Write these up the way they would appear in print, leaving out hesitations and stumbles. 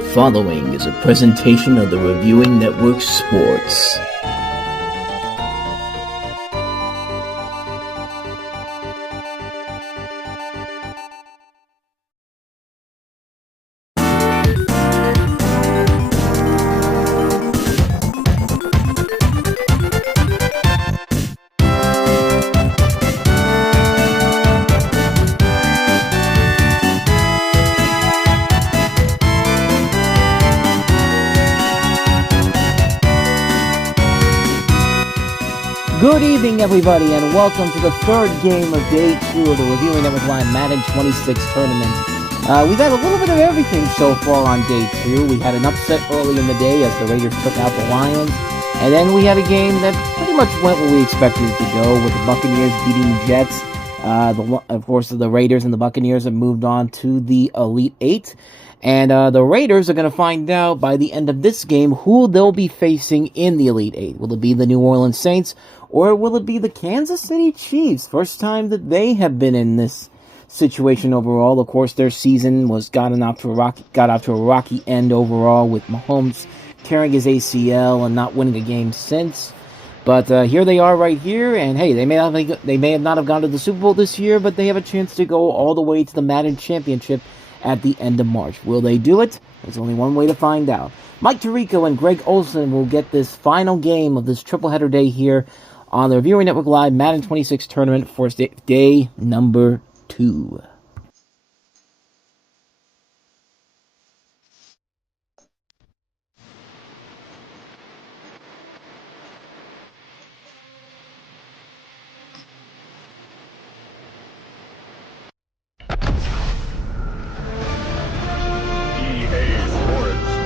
The following is a presentation of the Reviewing Network Sports. Good evening, everybody, and welcome to the third game of Day 2 of the Reviewing Network Live Madden 26 tournament. We've had a little bit of everything so far on Day 2. We had an upset early in the day as the Raiders took out the Lions, and then we had a game that pretty much went where we expected it to go, with the Buccaneers beating the Jets. Of course, the Raiders and the Buccaneers have moved on to the Elite Eight. And the Raiders are going to find out by the end of this game who they'll be facing in the Elite Eight. Will it be the New Orleans Saints, or will it be the Kansas City Chiefs? First time that they have been in this situation overall. Of course, their season got off to a rocky end overall, with Mahomes tearing his ACL and not winning a game since. But here they are right here, and hey, they may not have gone to the Super Bowl this year, but they have a chance to go all the way to the Madden Championship at the end of March. Will they do it? There's only one way to find out. Mike Tirico and Greg Olson will get this final game of this triple-header day here on the Reviewing Network Live Madden 26 tournament for day number 2.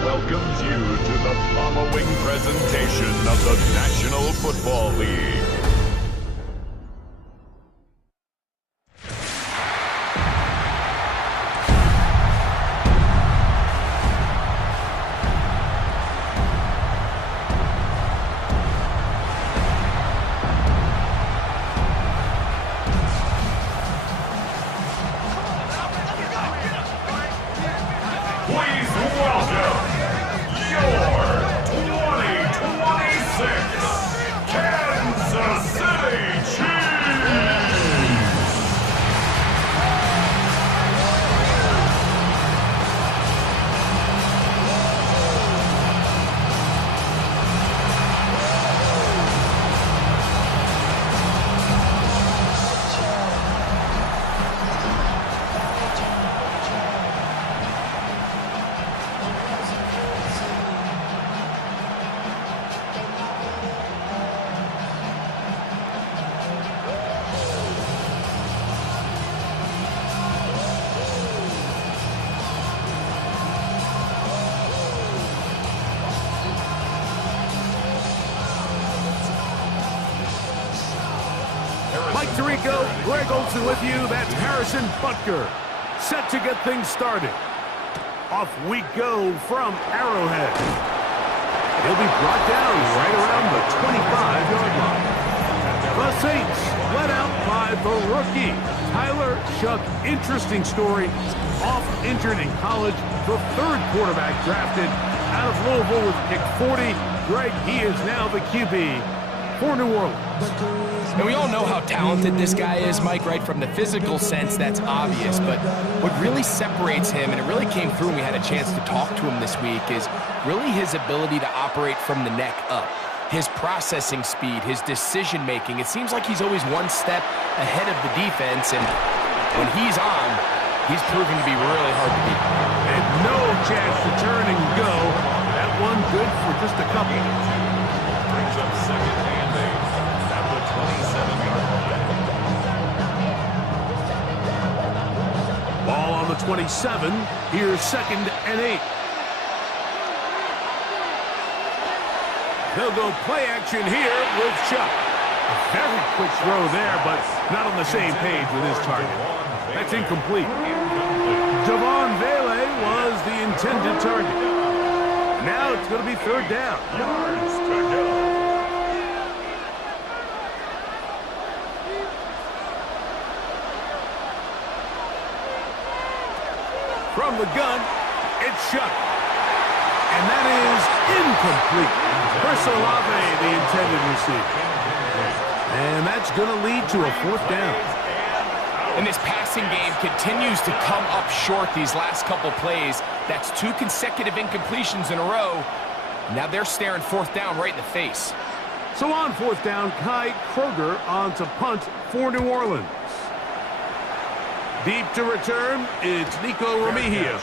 Welcomes you to the following presentation of the National Football League. Mike Tirico, Greg Olson with you. That's Harrison Butker, set to get things started. Off we go from Arrowhead. He'll be brought down right around the 25-yard line. The Saints led out by the rookie, Tyler Shough. Interesting story. Off injured in college, the third quarterback drafted out of Louisville with pick 40. Greg, he is now the QB for New Orleans. And we all know how talented this guy is, Mike, right? From the physical sense, that's obvious. But what really separates him, and it really came through when we had a chance to talk to him this week, is really his ability to operate from the neck up. His processing speed, his decision-making. It seems like he's always one step ahead of the defense, and when he's on, he's proven to be really hard to beat. And no chance to turn and go. That one good for just a couple. Brings up second and 8 at the 27-yard line. Ball on the 27. Here's second and 8. They'll go play action here with Shough. A very quick throw there, but not on the same page with his target. That's incomplete. Javon Vele was the intended target. Now it's going to be third down. Yards to go. From the gun, it's Shough. And that is incomplete. Chris Olave, the intended receiver. And that's going to lead to a 4th down. And this passing game continues to come up short these last couple plays. That's 2 consecutive incompletions in a row. Now they're staring 4th down right in the face. So on 4th down, Kai Kroger on to punt for New Orleans. Deep to return, it's Nico Remigio.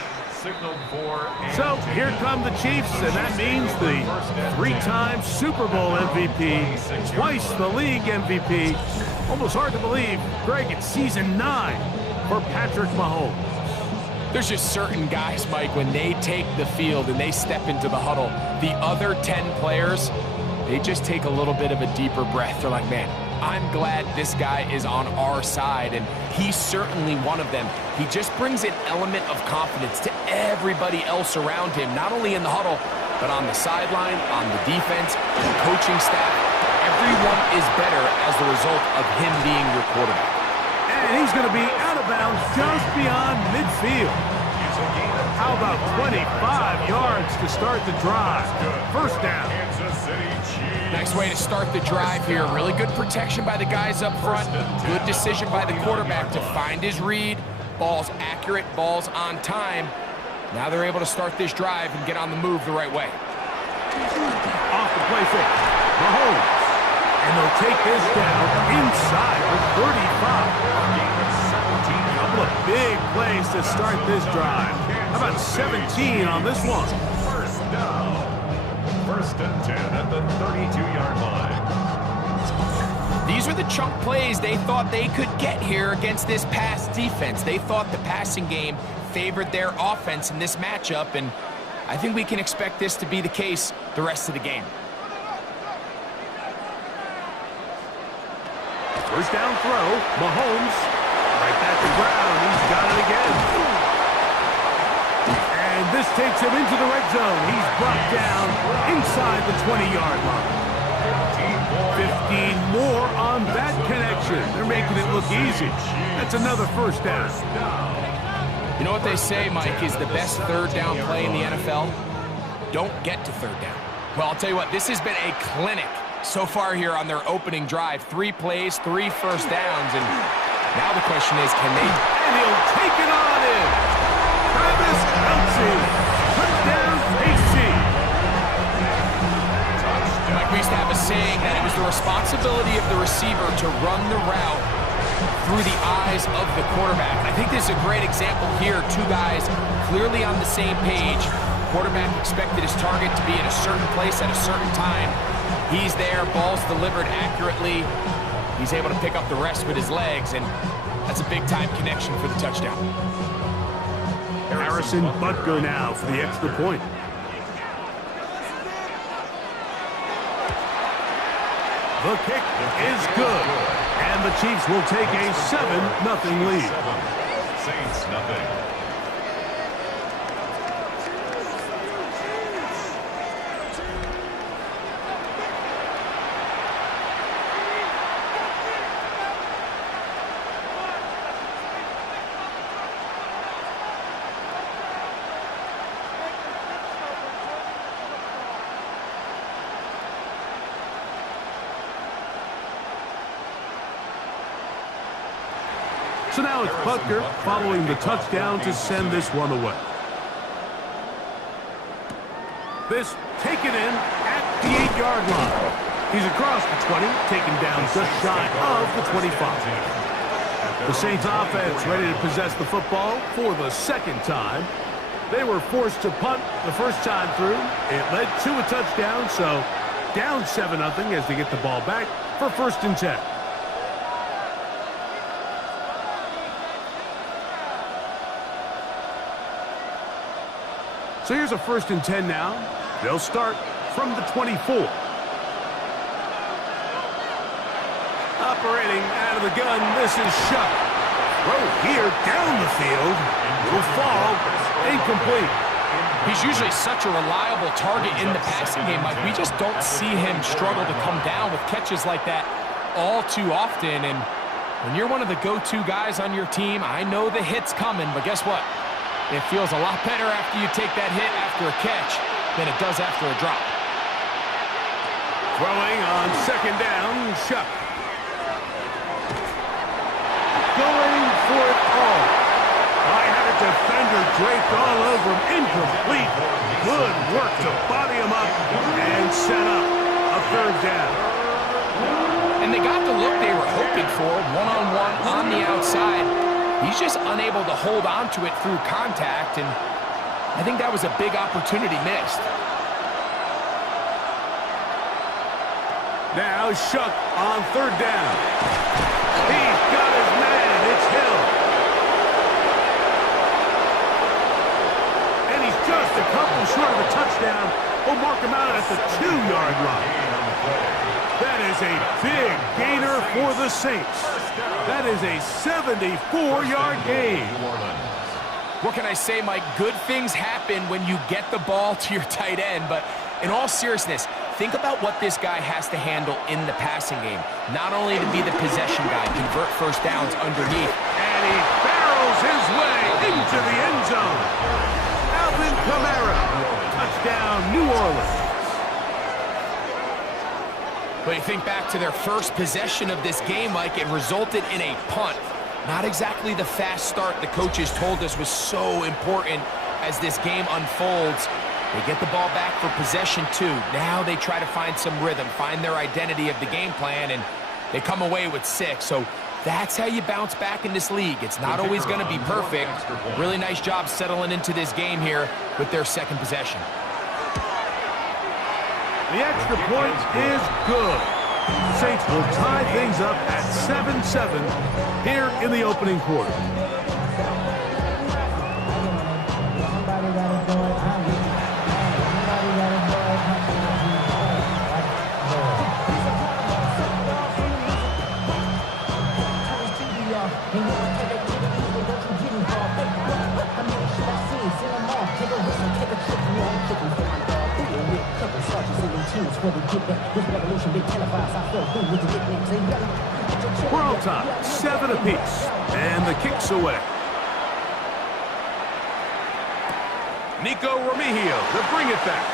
So here come the Chiefs, and that means the 3-time Super Bowl MVP, twice the league MVP. Almost hard to believe, Greg, it's season 9 for Patrick Mahomes. There's just certain guys, Mike, when they take the field and they step into the huddle, the other 10 players, they just take a little bit of a deeper breath. They're like, man, I'm glad this guy is on our side, and he's certainly one of them. He just brings an element of confidence to everybody else around him, not only in the huddle, but on the sideline, on the defense, the coaching staff. Everyone is better as the result of him being your quarterback. And he's going to be out of bounds just beyond midfield. How about 25 yards to start the drive? 1st down. Nice way to start the drive here. Really good protection by the guys up front. Good decision by the quarterback to find his read. Ball's accurate, ball's on time. Now they're able to start this drive and get on the move the right way. Off the play fake. Mahomes. And they'll take this down inside the 35. A couple of big plays to start this drive. How about 17 on this one? 1st down. 1st and 10 at the 32-yard line. These are the chunk plays they thought they could get here against this pass defense. They thought the passing game favored their offense in this matchup, and I think we can expect this to be the case the rest of the game. 1st down throw. Mahomes right at the ground. He's got it again. And this takes him into the red zone. He's brought down inside the 20-yard line. 15 more on that connection. They're making it look easy. That's another 1st down. You know what they say, Mike, is the best 3rd down play in the NFL? Don't get to 3rd down. Well, I'll tell you what, this has been a clinic so far here on their opening drive. 3 plays, 3 1st downs, and now the question is, can they... And he'll take it on in. Travis Kelce. Touchdown, KC. Mike, we used to have a saying that it was the responsibility of the receiver to run the route through the eyes of the quarterback. I think this is a great example here. 2 guys clearly on the same page. Quarterback expected his target to be in a certain place at a certain time. He's there, ball's delivered accurately. He's able to pick up the rest with his legs, and that's a big-time connection for the touchdown. Harrison Butker now for the extra point. The kick is good, and the Chiefs will take a 7-0 lead. Saints nothing. So now it's Butker following the touchdown to send this one away. This taken in at the 8-yard line. He's across the 20, taken down just shy of the 25. The Saints offense ready to possess the football for the 2nd time. They were forced to punt the first time through. It led to a touchdown, so down 7-0 as they get the ball back for 1st and 10. So here's a 1st and 10 now. They'll start from the 24. Operating out of the gun, this is Shuck. Throw here down the field. Will fall incomplete. He's usually such a reliable target in the passing game. Like, we just don't see him struggle to come down with catches like that all too often. And when you're one of the go-to guys on your team, I know the hit's coming, but guess what? It feels a lot better after you take that hit after a catch. than it does after a drop. Throwing on second down, Shuck. Going for it all. I had a defender draped all over him. Incomplete. Good work to body him up and set up a third down. And they got the look they were hoping for, one-on-one on the outside. He's just unable to hold on to it through contact, and I think that was a big opportunity missed. Now Shuck on third down. He's got his man. It's Hill. And he's just a couple short of a touchdown. We'll mark him out at the 2-yard line. That is a big gainer for the Saints. That is a 74-yard gain. What can I say, Mike? Good things happen when you get the ball to your tight end, but in all seriousness, think about what this guy has to handle in the passing game. Not only to be the possession guy, convert first downs underneath. And he barrels his way into the end zone. Alvin Kamara, touchdown, New Orleans. But you think back to their first possession of this game, Mike, it resulted in a punt. Not exactly the fast start the coaches told us was so important as this game unfolds. They get the ball back for possession 2. Now they try to find some rhythm, find their identity of the game plan, and they come away with 6. So that's how you bounce back in this league. It's not always going to be perfect. Really nice job settling into this game here with their second possession. The extra point is good. The Saints will tie things up at 7-7 here in the opening quarter. We're on top, 7 apiece, and the kick's away. Nico Remigio to bring it back.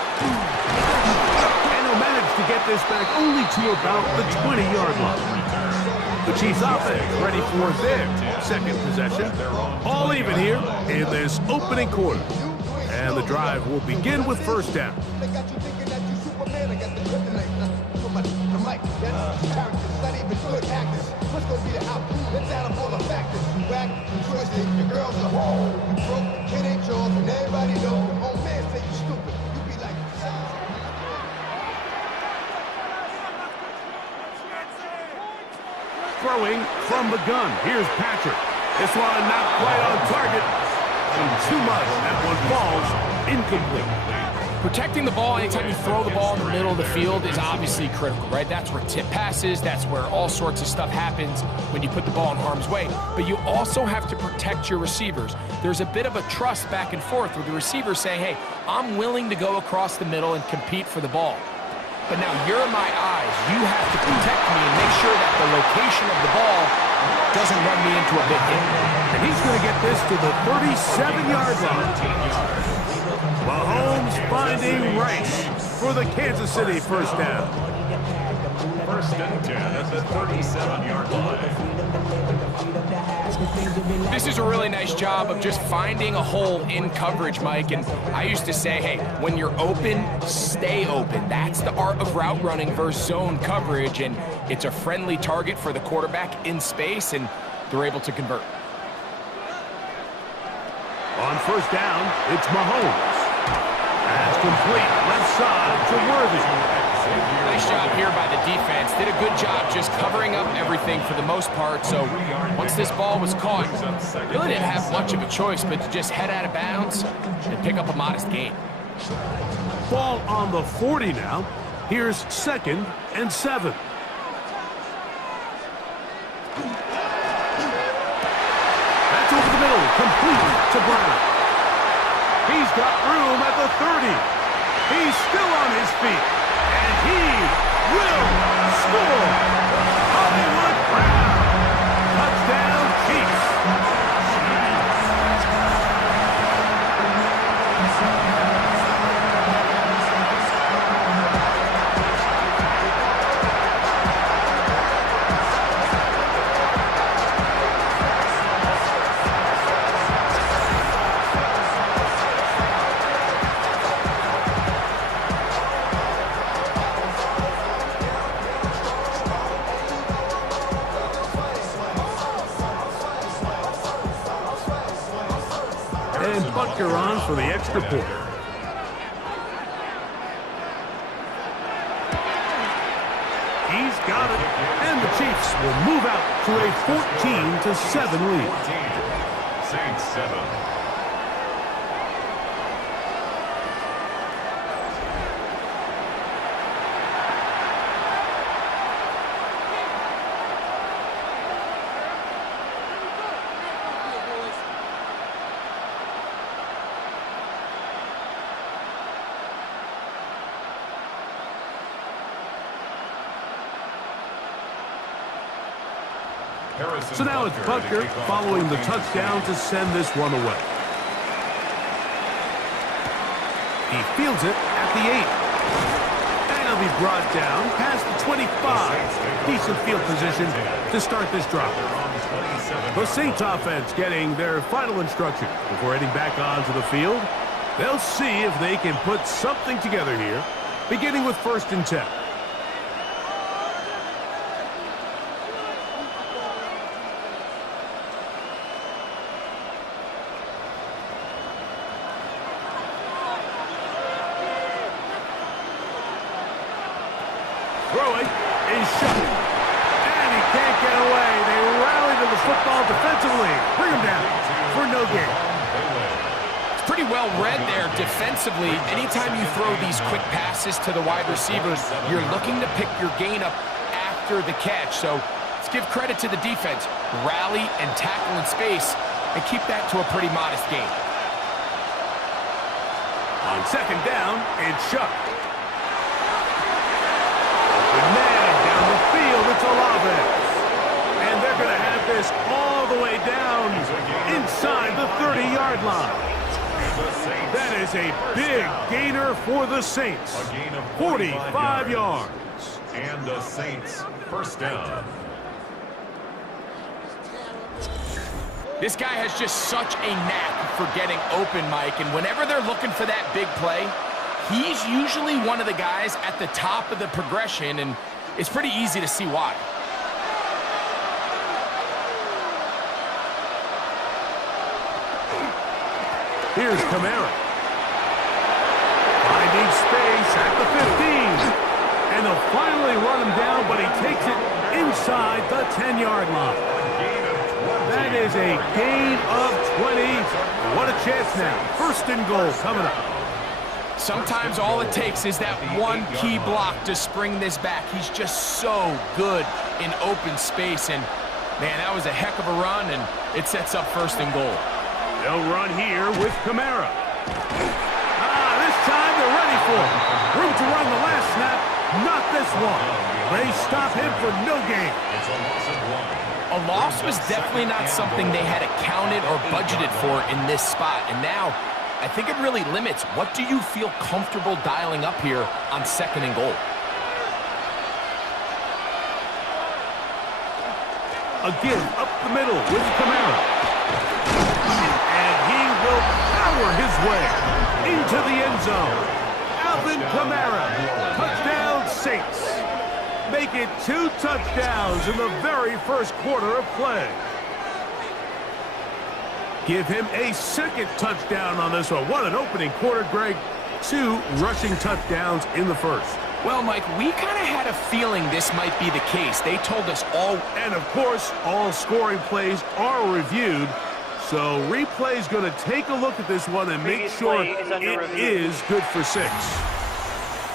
And he'll manage to get this back only to about the 20-yard line. The Chiefs offense ready for their second possession. All even here in this opening quarter. And the drive will begin with first down. Throwing from the gun. Here's Patrick. This one not quite on target. Too much. That one falls incomplete. Protecting the ball anytime you throw the ball in the middle of the field is obviously critical, right? That's where tip passes, that's where all sorts of stuff happens when you put the ball in harm's way. But you also have to protect your receivers. There's a bit of a trust back and forth with the receiver saying, hey, I'm willing to go across the middle and compete for the ball. But now you're my eyes. You have to protect me and make sure that the location of the ball doesn't run me into a big hit. And he's going to get this to the 37-yard line. Mahomes finding Rice for the Kansas City first down. First and 10 at the 37-yard line. This is a really nice job of just finding a hole in coverage, Mike. And I used to say, hey, when you're open, stay open. That's the art of route running versus zone coverage. And it's a friendly target for the quarterback in space, and they're able to convert. On first down, it's Mahomes. That's complete. Left side to Worthy. Nice job here by the defense. Did a good job just covering up everything for the most part. So once this ball was caught, really didn't have much of a choice but to just head out of bounds and pick up a modest gain. Ball on the 40 now. Here's 2nd and 7. That's over the middle, completely to Brown. He's got room at the 30. He's still on his feet. And he will score. Hollywood Brown. Touchdown, Chiefs. and Butker on for the extra point. He's got it, and the Chiefs will move out to a 14-7 lead. Saints 7. So now it's Butker following the touchdown to send this one away. He fields it at the 8. And he'll be brought down past the 25. Decent field position to start this drive. The Saints offense getting their final instruction before heading back onto the field. They'll see if they can put something together here, beginning with 1st and 10. Throwing is shot. And he can't get away. They rally to the football defensively. Bring him down for no gain. It's pretty well read there defensively. Anytime you throw these quick passes to the wide receivers, you're looking to pick your gain up after the catch. So let's give credit to the defense. Rally and tackle in space and keep that to a pretty modest gain. On 2nd down, it's shot. Man down the field, it's Olave. And they're going to have this all the way down inside the 30-yard line. That is a big gainer for the Saints. 45 yards. And the Saints 1st down. This guy has just such a knack for getting open, Mike, and whenever they're looking for that big play, he's usually one of the guys at the top of the progression, and it's pretty easy to see why. Here's Kamara. Finding space at the 15. And they'll finally run him down, but he takes it inside the 10-yard line. That is a gain of 20. What a chance now. 1st and goal coming up. Sometimes all it takes is that one key block to spring this back. He's just so good in open space, and man, that was a heck of a run, and it sets up 1st and goal. They'll run here with Kamara. This time they're ready for him. Room to run the last snap, not this one. They stop him for no gain. It's a loss of 1. A loss was definitely not something they had accounted or budgeted for in this spot, and now I think it really limits what do you feel comfortable dialing up here on 2nd and goal. Again, up the middle with Kamara. And he will power his way into the end zone. Alvin Kamara, touchdown Saints. Make it 2 touchdowns in the very 1st quarter of play. Give him a 2nd touchdown on this one. What an opening quarter, Greg. 2 rushing touchdowns in the 1st. Well, Mike, we kind of had a feeling this might be the case. They told us all. And, of course, all scoring plays are reviewed. So replay's going to take a look at this one and make sure it is good for 6.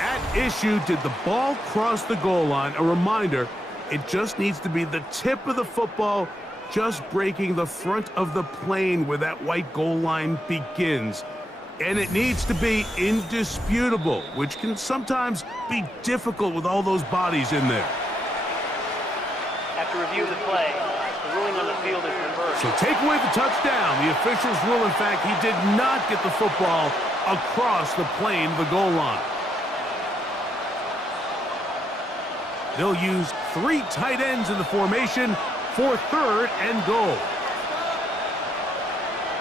At issue, did the ball cross the goal line? A reminder, it just needs to be the tip of the football just breaking the front of the plane where that white goal line begins. And it needs to be indisputable, which can sometimes be difficult with all those bodies in there. After review of the play, the ruling on the field is reversed. So take away the touchdown. The officials rule, in fact, he did not get the football across the plane of the goal line. They'll use 3 tight ends in the formation for 3rd and goal.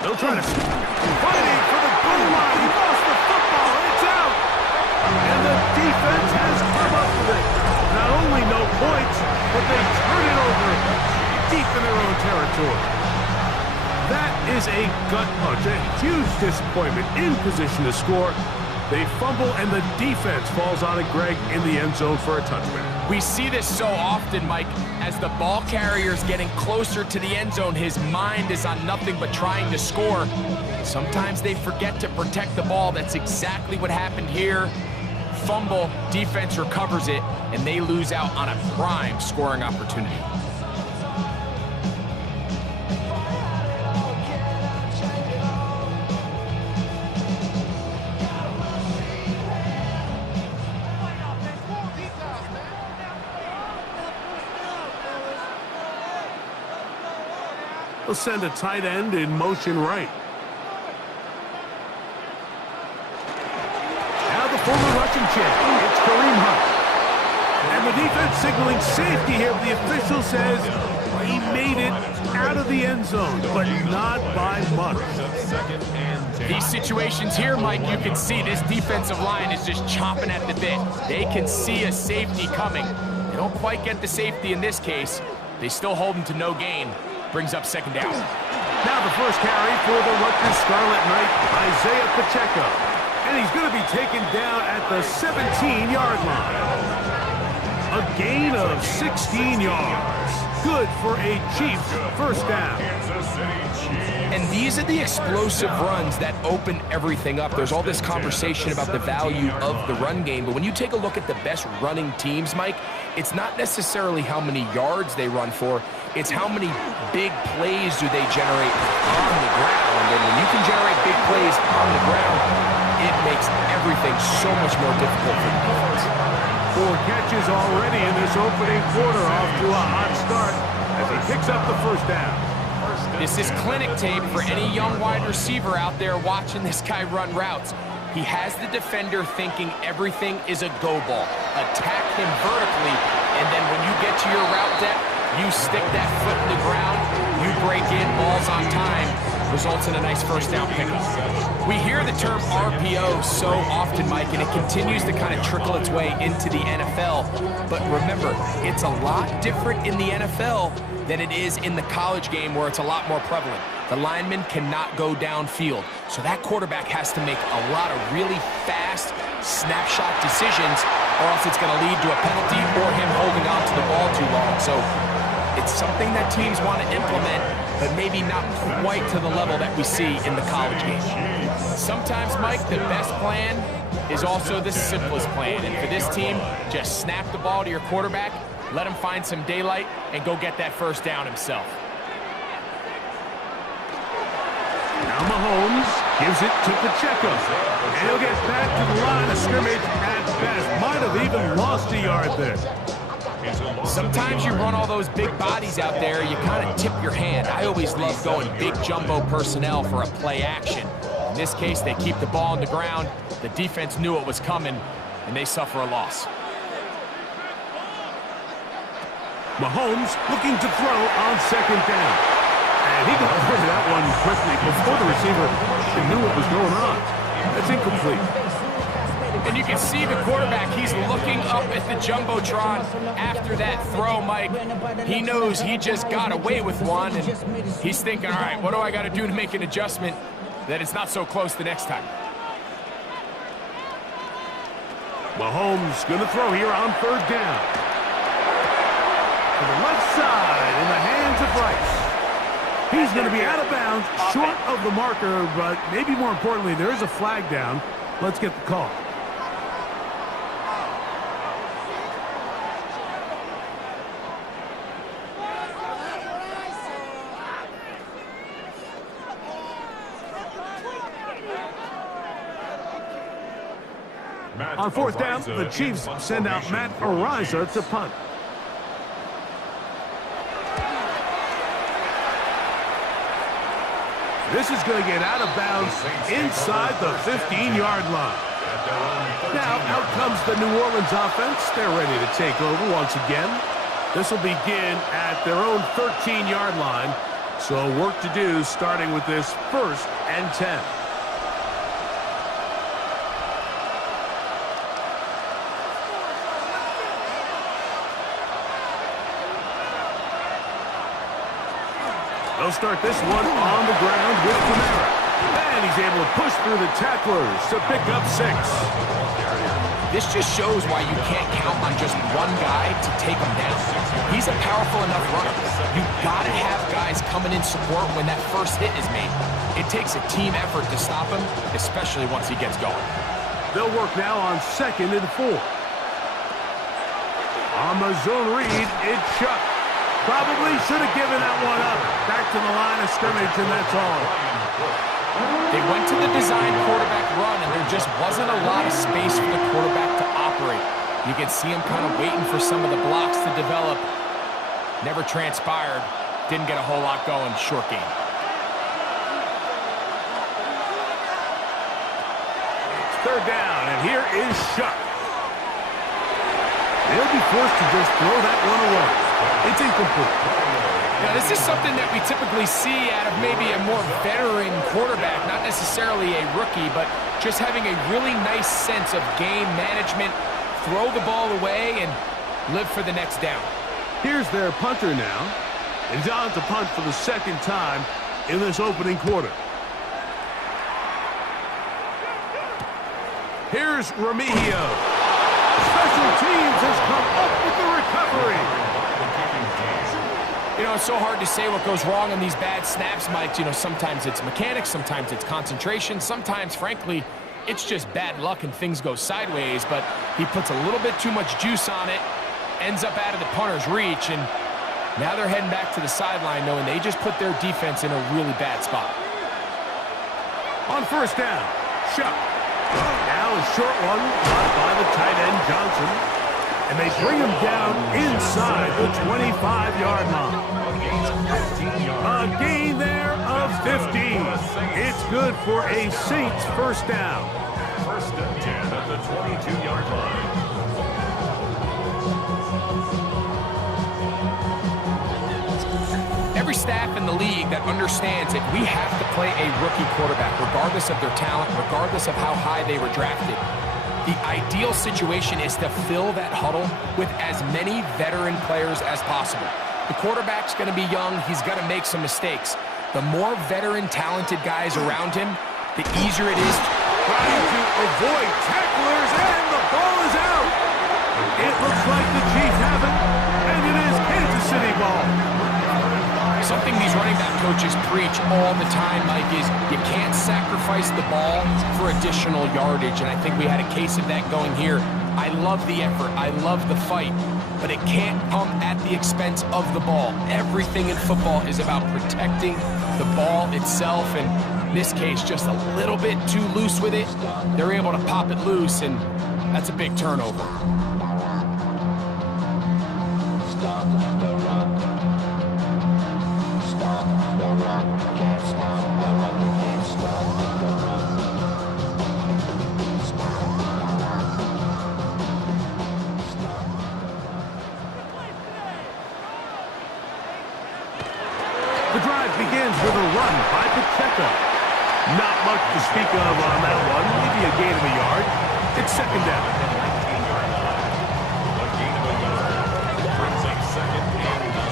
They'll try to fighting for the goal line. He lost the football. It's out. And the defense has come up with it. Not only no points, but they turn it over deep in their own territory. That is a gut punch. A huge disappointment in position to score. They fumble, and the defense falls on it, Greg, in the end zone for a touchback. We see this so often, Mike. As the ball carrier's getting closer to the end zone, his mind is on nothing but trying to score. Sometimes they forget to protect the ball. That's exactly what happened here. Fumble, defense recovers it, and they lose out on a prime scoring opportunity. They'll send a tight end in motion right. Now the former Russian champ, it's Kareem Hunt. And the defense signaling safety here. The official says he made it out of the end zone, but not by much. These situations here, Mike, you can see this defensive line is just chomping at the bit. They can see a safety coming. They don't quite get the safety in this case. They still hold him to no gain. Brings up second down. Now the first carry for the Rutgers Scarlet Knight, Isaiah Pacheco. And he's going to be taken down at the 17-yard line. A gain of 16 yards. Good for a Chiefs first down. And these are the explosive runs that open everything up. There's all this conversation about the value of the run game, but when you take a look at the best running teams, Mike, it's not necessarily how many yards they run for, it's how many big plays do they generate on the ground. And when you can generate big plays on the ground, it makes everything so much more difficult for the defense. 4 catches already in this opening quarter, off to a hot start as he picks up the first down. This is clinic tape for any young wide receiver out there watching this guy run routes. He has the defender thinking everything is a go ball. Attack him vertically, and then when you get to your route depth, you stick that foot in the ground, you break in, balls on time, results in a nice first down pickup. We hear the term RPO so often, Mike, and it continues to kind of trickle its way into the NFL. But remember, it's a lot different in the NFL than it is in the college game where it's a lot more prevalent. The lineman cannot go downfield, so that quarterback has to make a lot of really fast snapshot decisions, or else it's going to lead to a penalty or him holding on to the ball too long. So it's something that teams want to implement, but maybe not quite to the level that we see in the college game. Sometimes, Mike, the best plan is also the simplest plan. And for this team, just snap the ball to your quarterback, let him find some daylight, and go get that first down himself. Now Mahomes gives it to Pacheco. And he'll get back to the line of scrimmage at best. Might have even lost a yard there. Sometimes you run all those big bodies out there, you kind of tip your hand. I always love going big jumbo personnel for a play action. In this case, they keep the ball on the ground. The defense knew it was coming, and they suffer a loss. Mahomes looking to throw on second down. And he got rid of that one quickly before the receiver knew what was going on. That's incomplete. And you can see the quarterback, he's looking up at the Jumbotron after that throw, Mike. He knows he just got away with one, and he's thinking, all right, what do I got to do to make an adjustment that it's not so close the next time? Mahomes going to throw here on third down. To the left side in the hands of Rice. He's going to be out of bounds, short of the marker, but maybe more importantly, there is a flag down. Let's get the call. On fourth down, the Chiefs send out Matt Ariza to punt. This is going to get out of bounds inside the 15-yard line. Now, out comes the New Orleans offense. They're ready to take over once again. This will begin at their own 13-yard line. So work to do starting with this 1st and 10. They'll They'll start this one on the ground with Kamara. And he's able to push through the tacklers to pick up 6. This just shows why you can't count on just one guy to take him down. He's a powerful enough runner. You gotta have guys coming in support when that first hit is made. It takes a team effort to stop him, especially once he gets going. They'll work now on 2nd and 4. On the zone read, it's Chuck. Probably should have given that one up. Back to the line of scrimmage, and that's all. They went to the design quarterback run, and there just wasn't a lot of space for the quarterback to operate. You can see him kind of waiting for some of the blocks to develop. Never transpired. Didn't get a whole lot going. Short game. It's 3rd down, and here is Chuck. They'll be forced to just throw that one away. It's incomplete. Now, this is something that we typically see out of maybe a more veteran quarterback, not necessarily a rookie, but just having a really nice sense of game management, throw the ball away, and live for the next down. Here's their punter now. He's on to punt for the 2nd time in this opening quarter. Here's Remigio. Special teams has come up with the recovery. You know, it's so hard to say what goes wrong on these bad snaps, Mike. You know, sometimes it's mechanics, sometimes it's concentration, sometimes, frankly, it's just bad luck and things go sideways, but he puts a little bit too much juice on it, ends up out of the punter's reach, and now they're heading back to the sideline knowing they just put their defense in a really bad spot. On 1st down, Chuck. Now a short one caught by the tight end Johnson. And they bring him down inside the 25-yard line. A gain there of 15. It's good for a Saints 1st down. 1st and 10 at the 22-yard line. Every staff in the league that understands it, we have to play a rookie quarterback, regardless of their talent, regardless of how high they were drafted. The ideal situation is to fill that huddle with as many veteran players as possible. The quarterback's going to be young. He's going to make some mistakes. The more veteran, talented guys around him, the easier it is trying to avoid tacklers, and the ball is out. It looks like the Chiefs have it, and it is Kansas City ball. Something these running back coaches preach all the time, Mike, is you can't sacrifice the ball for additional yardage, and I think we had a case of that going here. I love the effort. I love the fight, but it can't come at the expense of the ball. Everything in football is about protecting the ball itself, and in this case, just a little bit too loose with it. They're able to pop it loose, and that's a big turnover. The drive begins with a run by Pacheco. Not much to speak of on that one. Maybe a gain of a yard. It's 2nd down. A gain of a yard brings up 2nd and 9.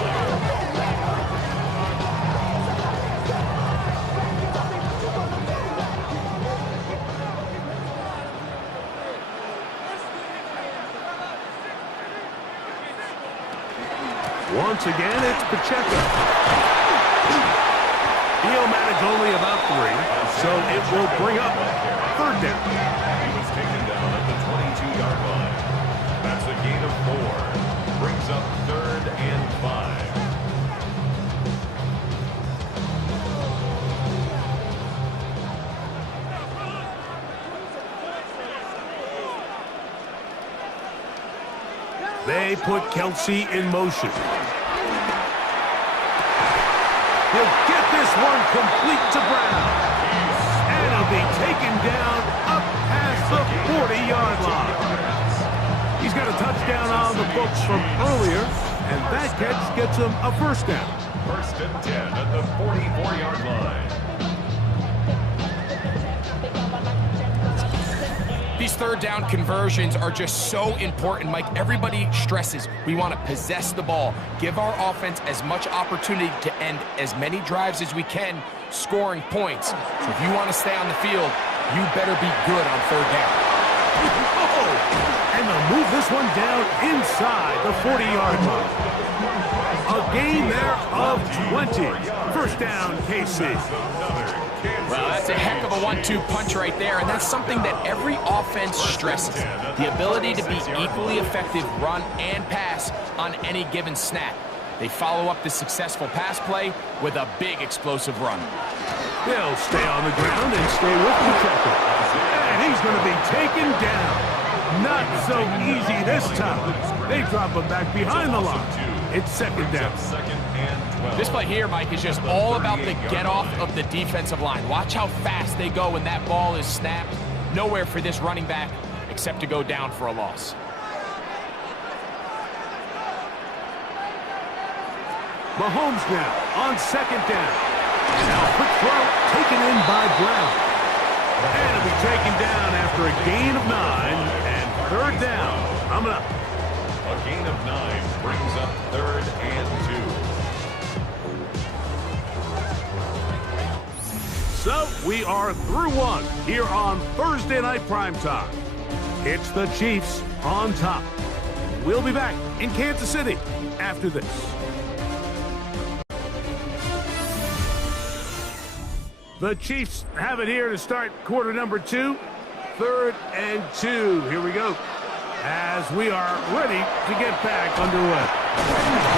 Once again, it's Pacheco. He'll manage only about 3, so it will bring up 3rd down. He was taken down at the 22-yard line. That's a gain of 4. Brings up 3rd and 5. They put Kelsey in motion. He'll get this one complete to Brown. And he'll be taken down up past the 40-yard line. He's got a touchdown on the books from earlier, and that catch gets him a 1st down. 1st and 10 at the 44-yard line. These third down conversions are just so important, Mike. Everybody stresses we want to possess the ball, give our offense as much opportunity to end as many drives as we can, scoring points. So if you want to stay on the field, you better be good on third down. Oh, and they'll move this one down inside the 40-yard line. A gain there of 20. First down, KC. Well, that's a heck of a 1-2 punch right there, and that's something that every offense stresses. The ability to be equally effective run and pass on any given snap. They follow up the successful pass play with a big explosive run. They'll stay on the ground and stay with the tackle. And he's going to be taken down. Not so easy this time. They drop him back behind the line. It's second down. This play here, Mike, is just all about the get-off of the defensive line. Watch how fast they go when that ball is snapped. Nowhere for this running back except to go down for a loss. Mahomes now on second down. Now quick throw taken in by Brown. And it'll be taken down after a gain of 9 and third down. Coming up. A gain of 9 brings up third and 2. So we are through one here on Thursday Night Primetime. It's the Chiefs on top. We'll be back in Kansas City after this. The Chiefs have it here to start quarter number 2. Third and 2. Here we go. As we are ready to get back underway. And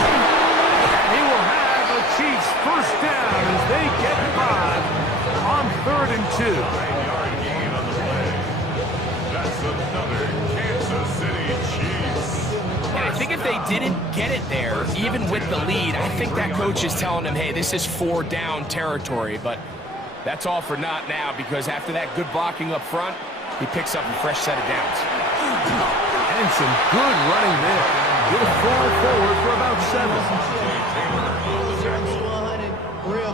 he will have a Chiefs first down as they get 5 on third and 2. 9-yard gain on the play. That's another Kansas City Chiefs. And I think if they didn't get it there, even with the lead, I think that coach is telling them, hey, this is 4 down territory. But that's all for naught now, because after that good blocking up front, he picks up a fresh set of downs. And some good running there. He'll fall forward for about 7.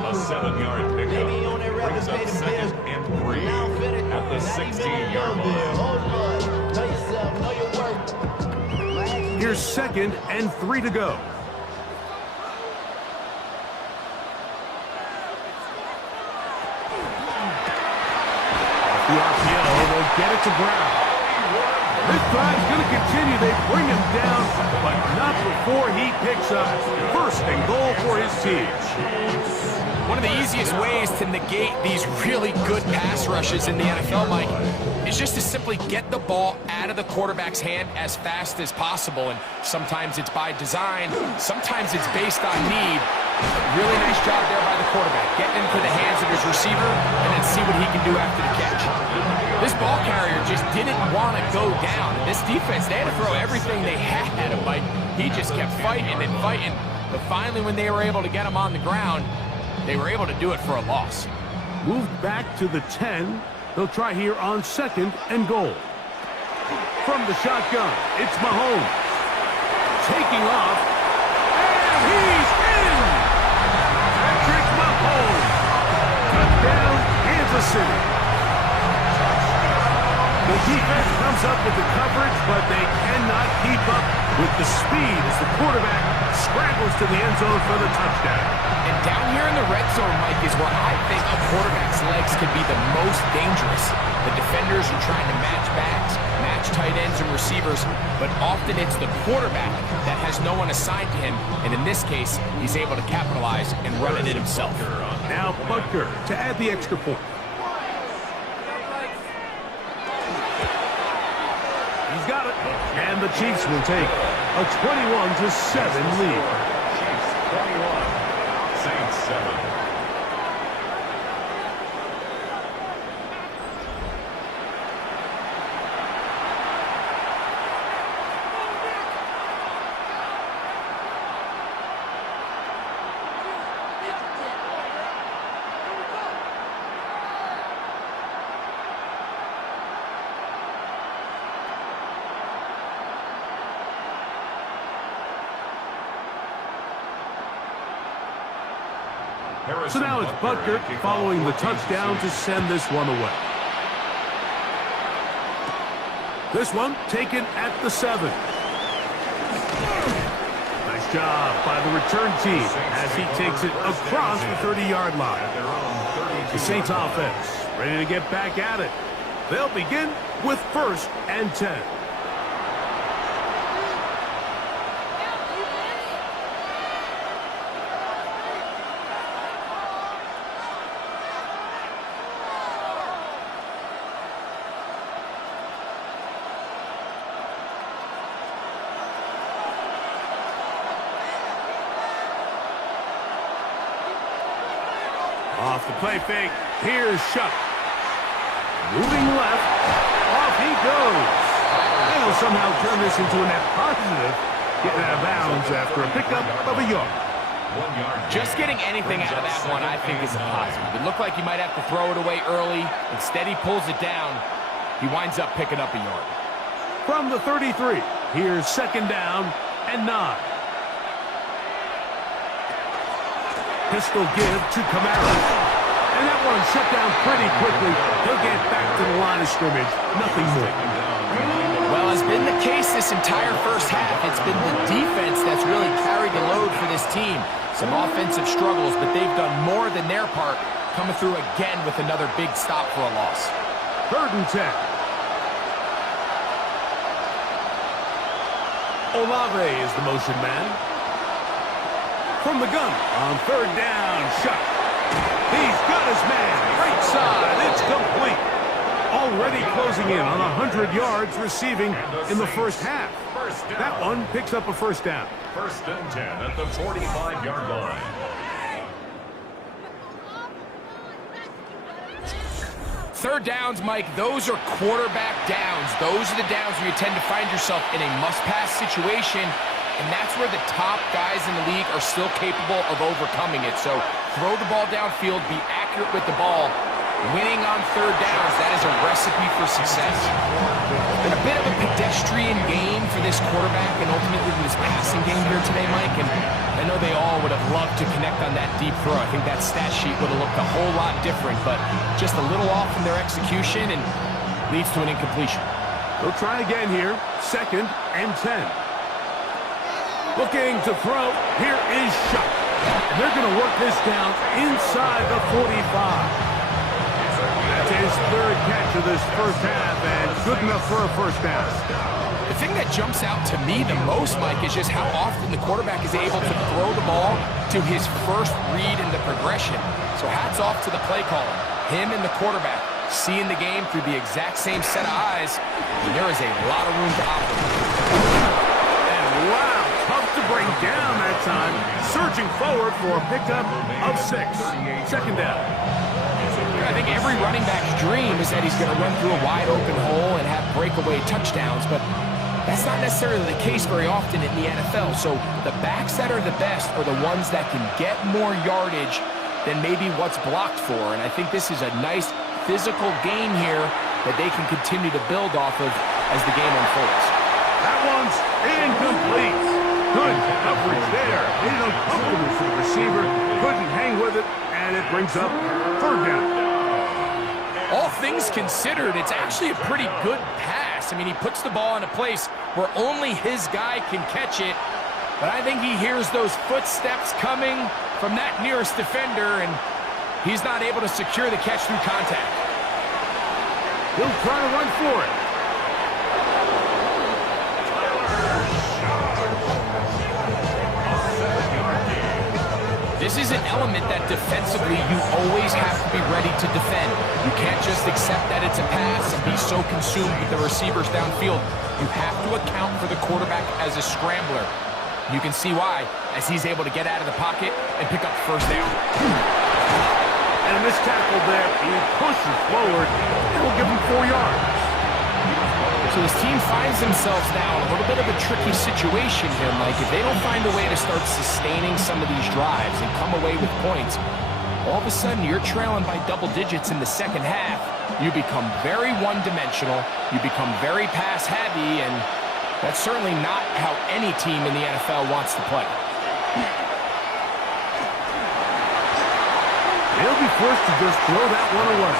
A 7-yard pickup brings up second and 3 at the 16-yard line. Here's second and 3 to go. The RPO will get it to Brown. This drive's going to continue. They bring him down, but not before he picks up first and goal for his team. One of the easiest ways to negate these really good pass rushes in the NFL, Mike, is just to simply get the ball out of the quarterback's hand as fast as possible. And sometimes it's by design, sometimes it's based on need. Really nice job there by the quarterback, getting into the hands of his receiver and then see what he can do after the catch. This ball carrier just didn't want to go down. This defense, they had to throw everything they had at him, Mike. He just kept fighting and fighting. But finally, when they were able to get him on the ground, they were able to do it for a loss. Moved back to the 10. They'll try here on second and goal. From the shotgun, it's Mahomes. Taking off, and he's in! Patrick Mahomes. Touchdown, Kansas City. The defense comes up with the coverage, but they cannot keep up with the speed as the quarterback scrambles to the end zone for the touchdown. And down here in the red zone, Mike, is where I think a quarterback's legs can be the most dangerous. The defenders are trying to match backs, match tight ends and receivers, but often it's the quarterback that has no one assigned to him, and in this case, he's able to capitalize and run it in himself. Now Butker to add the extra point. He's got it, and the Chiefs will take a 21-7 lead. Chiefs 21, Saints 7. So now it's Butker following the touchdown to send this one away. This one taken at the 7. Nice job by the return team as he takes it across the 30-yard line. The Saints offense ready to get back at it. They'll begin with 1st and 10. Off the play fake, here's Shuck. Moving left, off he goes. They'll somehow turn this into a net positive, getting out of bounds after a pickup of a yard. Just getting anything out of that one, I think, is a positive. It looked like he might have to throw it away early. Instead, he pulls it down. He winds up picking up a yard. From the 33, here's 2nd down and 9. Pistol give to Kamara. And that one shut down pretty quickly. He'll get back to the line of scrimmage. Nothing more. Well, has been the case this entire first half. It's been the defense that's really carried the load for this team. Some offensive struggles, but they've done more than their part, coming through again with another big stop for a loss. 3rd and 10. Olave is the motion man. From the gun on 3rd down, Shuck. He's got his man. Right side, it's complete. Already closing in on 100 yards receiving in the first half. That one picks up a 1st down. 1st and 10 at the 45-yard line. Third downs, Mike, those are quarterback downs. Those are the downs where you tend to find yourself in a must-pass situation, and that's where the top guys in the league are still capable of overcoming it. So throw the ball downfield, be accurate with the ball. Winning on 3rd downs, that is a recipe for success. It's been a bit of a pedestrian game for this quarterback and ultimately this passing game here today, Mike. And I know they all would have loved to connect on that deep throw. I think that stat sheet would have looked a whole lot different, but just a little off in their execution and leads to an incompletion. They'll try again here. 2nd and 10. Looking to throw. Here is Shuck. And they're going to work this down inside the 45. That's his 3rd catch of this first half, and good enough for a 1st down. The thing that jumps out to me the most, Mike, is just how often the quarterback is able to throw the ball to his first read in the progression. So hats off to the play caller. Him and the quarterback seeing the game through the exact same set of eyes, and there is a lot of room to operate. And wow, tough to bring down that time. Surging forward for a pickup of 6. 2nd down. I think every running back's dream is that he's going to run through a wide open hole and have breakaway touchdowns, but that's not necessarily the case very often in the NFL. So the backs that are the best are the ones that can get more yardage than maybe what's blocked for. And I think this is a nice physical game here that they can continue to build off of as the game unfolds. That one's incomplete. Good coverage there. Made it uncomfortable for the receiver. Couldn't hang with it, and it brings up 3rd down. All things considered, it's actually a pretty good pass. I mean, he puts the ball in a place where only his guy can catch it. But I think he hears those footsteps coming from that nearest defender, and he's not able to secure the catch through contact. He'll try to run for it. This is an element that defensively you always have to be ready to defend. You can't just accept that it's a pass and be so consumed with the receivers downfield. You have to account for the quarterback as a scrambler. You can see why, as he's able to get out of the pocket and pick up the 1st down. And a missed tackle there. He pushes forward. It'll give him 4 yards. So this team finds themselves now in a little bit of a tricky situation here, Mike. If they don't find a way to start sustaining some of these drives and come away with points, all of a sudden you're trailing by double digits in the second half. You become very one-dimensional. You become very pass-heavy, and that's certainly not how any team in the NFL wants to play. They'll be forced to just throw that one away.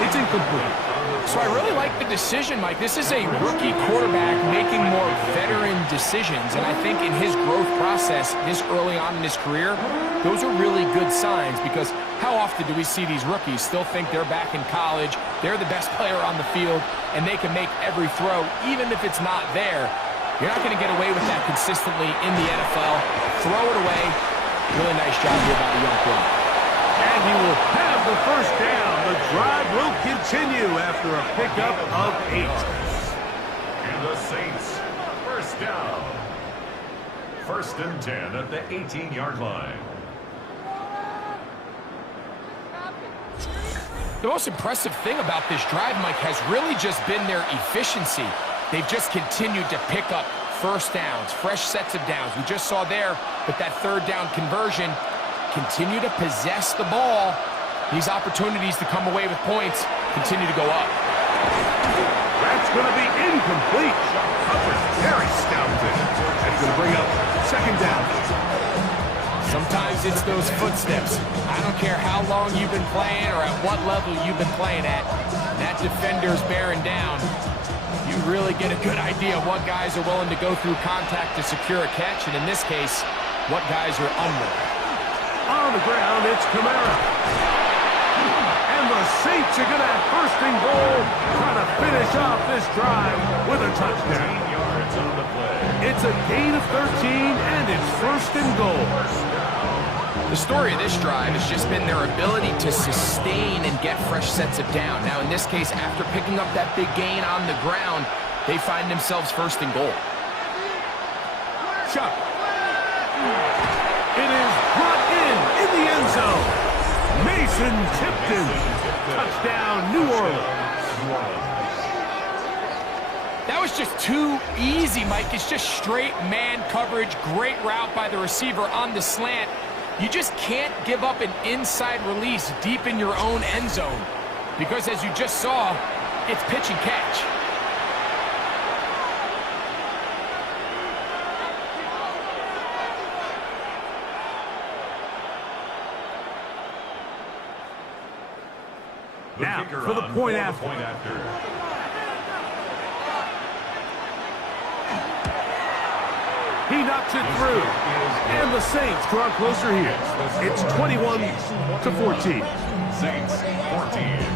It's incomplete. So I really like the decision, Mike. This is a rookie quarterback making more veteran decisions, and I think in his growth process this early on in his career, those are really good signs, because how often do we see these rookies still think they're back in college, they're the best player on the field, and they can make every throw, even if it's not there. You're not going to get away with that consistently in the NFL. Throw it away. Really nice job here by the young quarterback. And he will have the first down. The drive will continue after a pickup of 8. And the Saints, first down. 1st and 10 at the 18-yard line. The most impressive thing about this drive, Mike, has really just been their efficiency. They've just continued to pick up first downs, fresh sets of downs. We just saw there with that 3rd down conversion, continue to possess the ball. These opportunities to come away with points continue to go up. That's going to be incomplete. Coverage very stouted. That's going to bring up 2nd down. Sometimes it's those footsteps. I don't care how long you've been playing or at what level you've been playing at. When that defender's bearing down, you really get a good idea of what guys are willing to go through contact to secure a catch, and in this case, what guys are unwilling. On the ground, it's Kamara. And the Saints are going to have 1st and goal, trying to finish off this drive with a touchdown. 18 yards on the play. It's a gain of 13, and it's 1st and goal. The story of this drive has just been their ability to sustain and get fresh sets of down. Now, in this case, after picking up that big gain on the ground, they find themselves 1st and goal. Chuck. It is brought in the end zone. Mason Tipton. Touchdown, New Orleans. That was just too easy, Mike. It's just straight man coverage. Great route by the receiver on the slant. You just can't give up an inside release deep in your own end zone, because as you just saw, it's pitch and catch. Now, for the point after. He knocks it through. And the Saints draw closer here. It's 21-14. Saints, 14.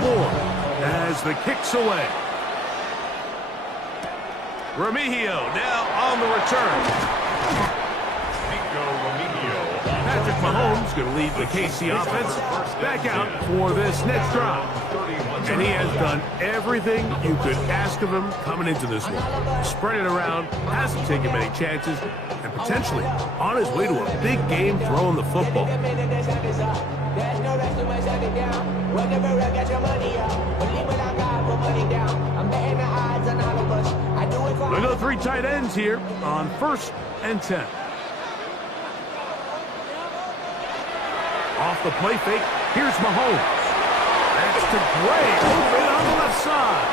More as the kick's away. Remigio now on the return. Patrick Mahomes going to lead the KC offense back out for this next drive. And he has done everything you could ask of him coming into this one. Spread it around, hasn't taken many chances, and potentially on his way to a big game throwing the football. There's no rest to my shutting down. Whenever I get your money out, believe when I got put money down. I'm betting the odds on all of us. I do it for. They go 3 tight ends here on 1st and 10. Off the play fake, here's Mahomes. That's to Gray, open on the left side.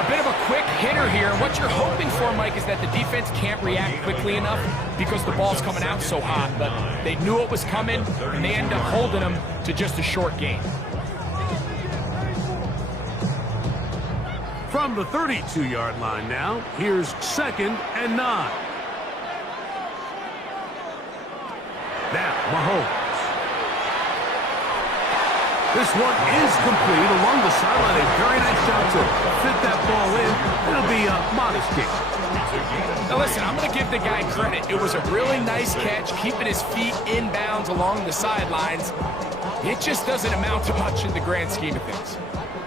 A bit of a quick hitter here. What you're hoping for, Mike, is that the defense can't react quickly enough because the ball's coming out so hot. But they knew it was coming, and they end up holding them to just a short gain. From the 32-yard line now, here's 2nd and 9. Now, Mahomes. This one is complete along the sideline. A very nice job to fit that ball in. It'll be a modest kick. Now listen, I'm going to give the guy credit. It was a really nice catch, keeping his feet inbounds along the sidelines. It just doesn't amount to much in the grand scheme of things.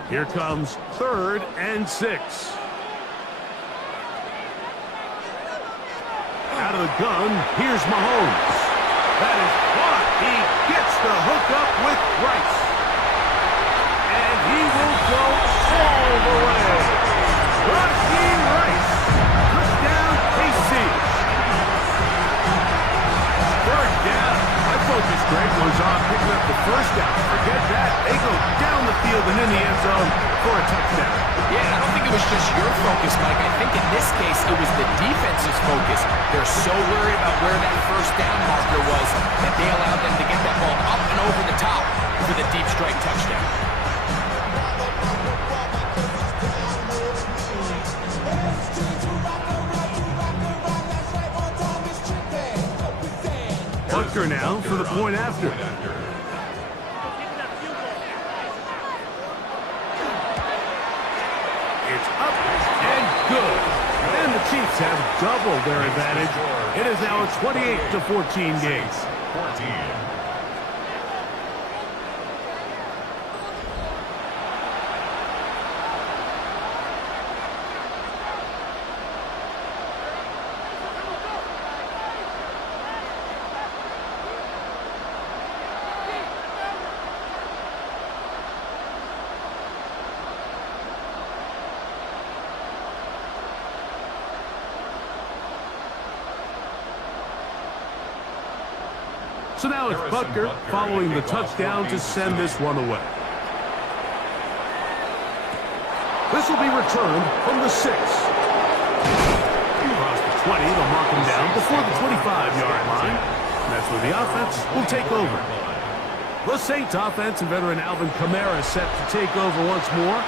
Here comes 3rd and 6. Out of the gun, here's Mahomes. That is caught. He gets the hookup with Rice. And the first down. Forget that. They go down the field and in the end zone for a touchdown. Yeah, I don't think it was just your focus, Mike. I think in this case, it was the defense's focus. They're so worried about where that first down marker was that they allowed them to get that ball up and over the top for the deep strike touchdown. Butker now for the point after. It's up and good. And the Chiefs have doubled their advantage. It is now a 28-14 game. 14. So now it's Butker following the touchdown to send this one away. This will be returned from the 6. Across the 20, they'll mark him down before the 25-yard line. And that's where the offense will take over. The Saints offense and veteran Alvin Kamara set to take over once more.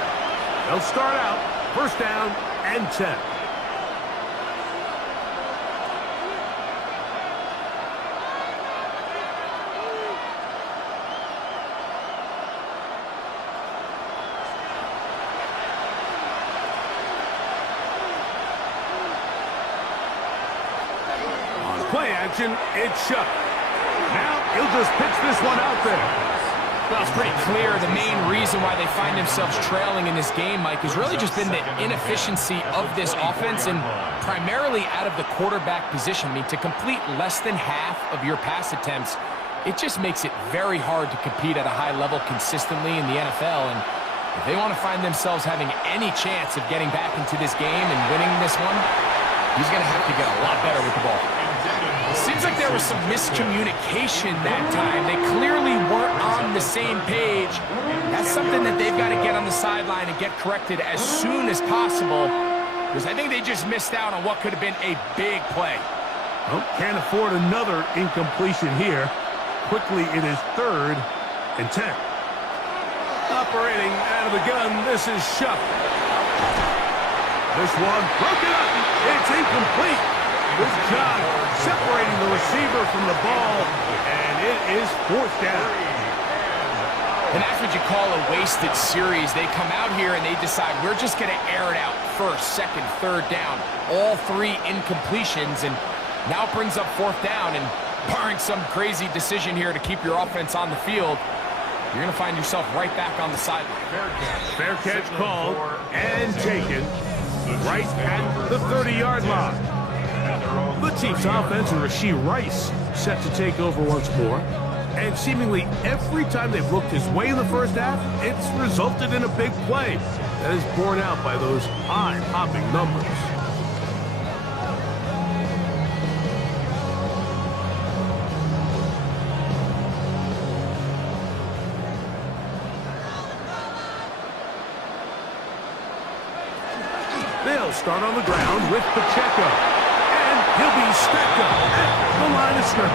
They'll start out first down and 10. Play action, it's shut. Now he'll just pitch this one out there. Well, it's pretty clear the main reason why they find themselves trailing in this game, Mike, has really just been the inefficiency of this offense and primarily out of the quarterback position. I mean, to complete less than half of your pass attempts, it just makes it very hard to compete at a high level consistently in the NFL. And if they want to find themselves having any chance of getting back into this game and winning this one, he's going to have to get a lot better with the ball. Seems like there was some miscommunication that time. They clearly weren't on the same page. That's something that they've got to get on the sideline and get corrected as soon as possible, because I think they just missed out on what could have been a big play. Well, can't afford another incompletion here. Quickly, it is 3rd and 10. Operating out of the gun, this is Shuck. This one broken up. It's incomplete. Good job separating the receiver from the ball, and it is 4th down. And that's what you call a wasted series. They come out here and they decide we're just going to air it out. 1st, 2nd, 3rd down. All 3 incompletions, and now it brings up 4th down. And barring some crazy decision here to keep your offense on the field, you're going to find yourself right back on the sideline. Fair catch called and taken right at the 30-yard line. The Chiefs offense and Rashee Rice set to take over once more. And seemingly every time they've looked his way in the first half, it's resulted in a big play that is borne out by those eye-popping numbers. They'll start on the ground with Pacheco. He'll be stacked up at the line of scrimmage.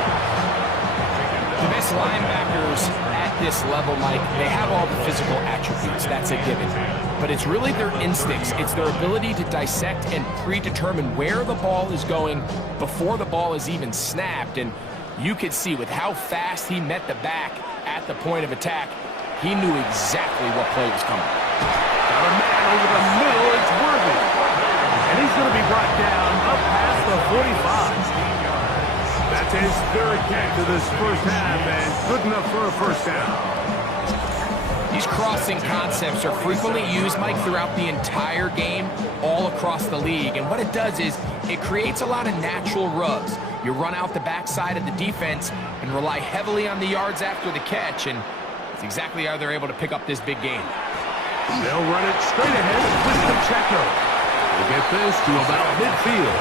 The best linebackers at this level, Mike, they have all the physical attributes. That's a given. But it's really their instincts. It's their ability to dissect and predetermine where the ball is going before the ball is even snapped. And you could see with how fast he met the back at the point of attack, he knew exactly what play was coming. Got a man over the middle. It's Worthy. And he's going to be brought down up past the 45. That's his 3rd catch of this first half, and good enough for a first down. These crossing concepts are frequently used, Mike, throughout the entire game, all across the league. And what it does is it creates a lot of natural rubs. You run out the backside of the defense and rely heavily on the yards after the catch, and it's exactly how they're able to pick up this big game. They'll run it straight ahead with Pacheco. We'll get this to about midfield.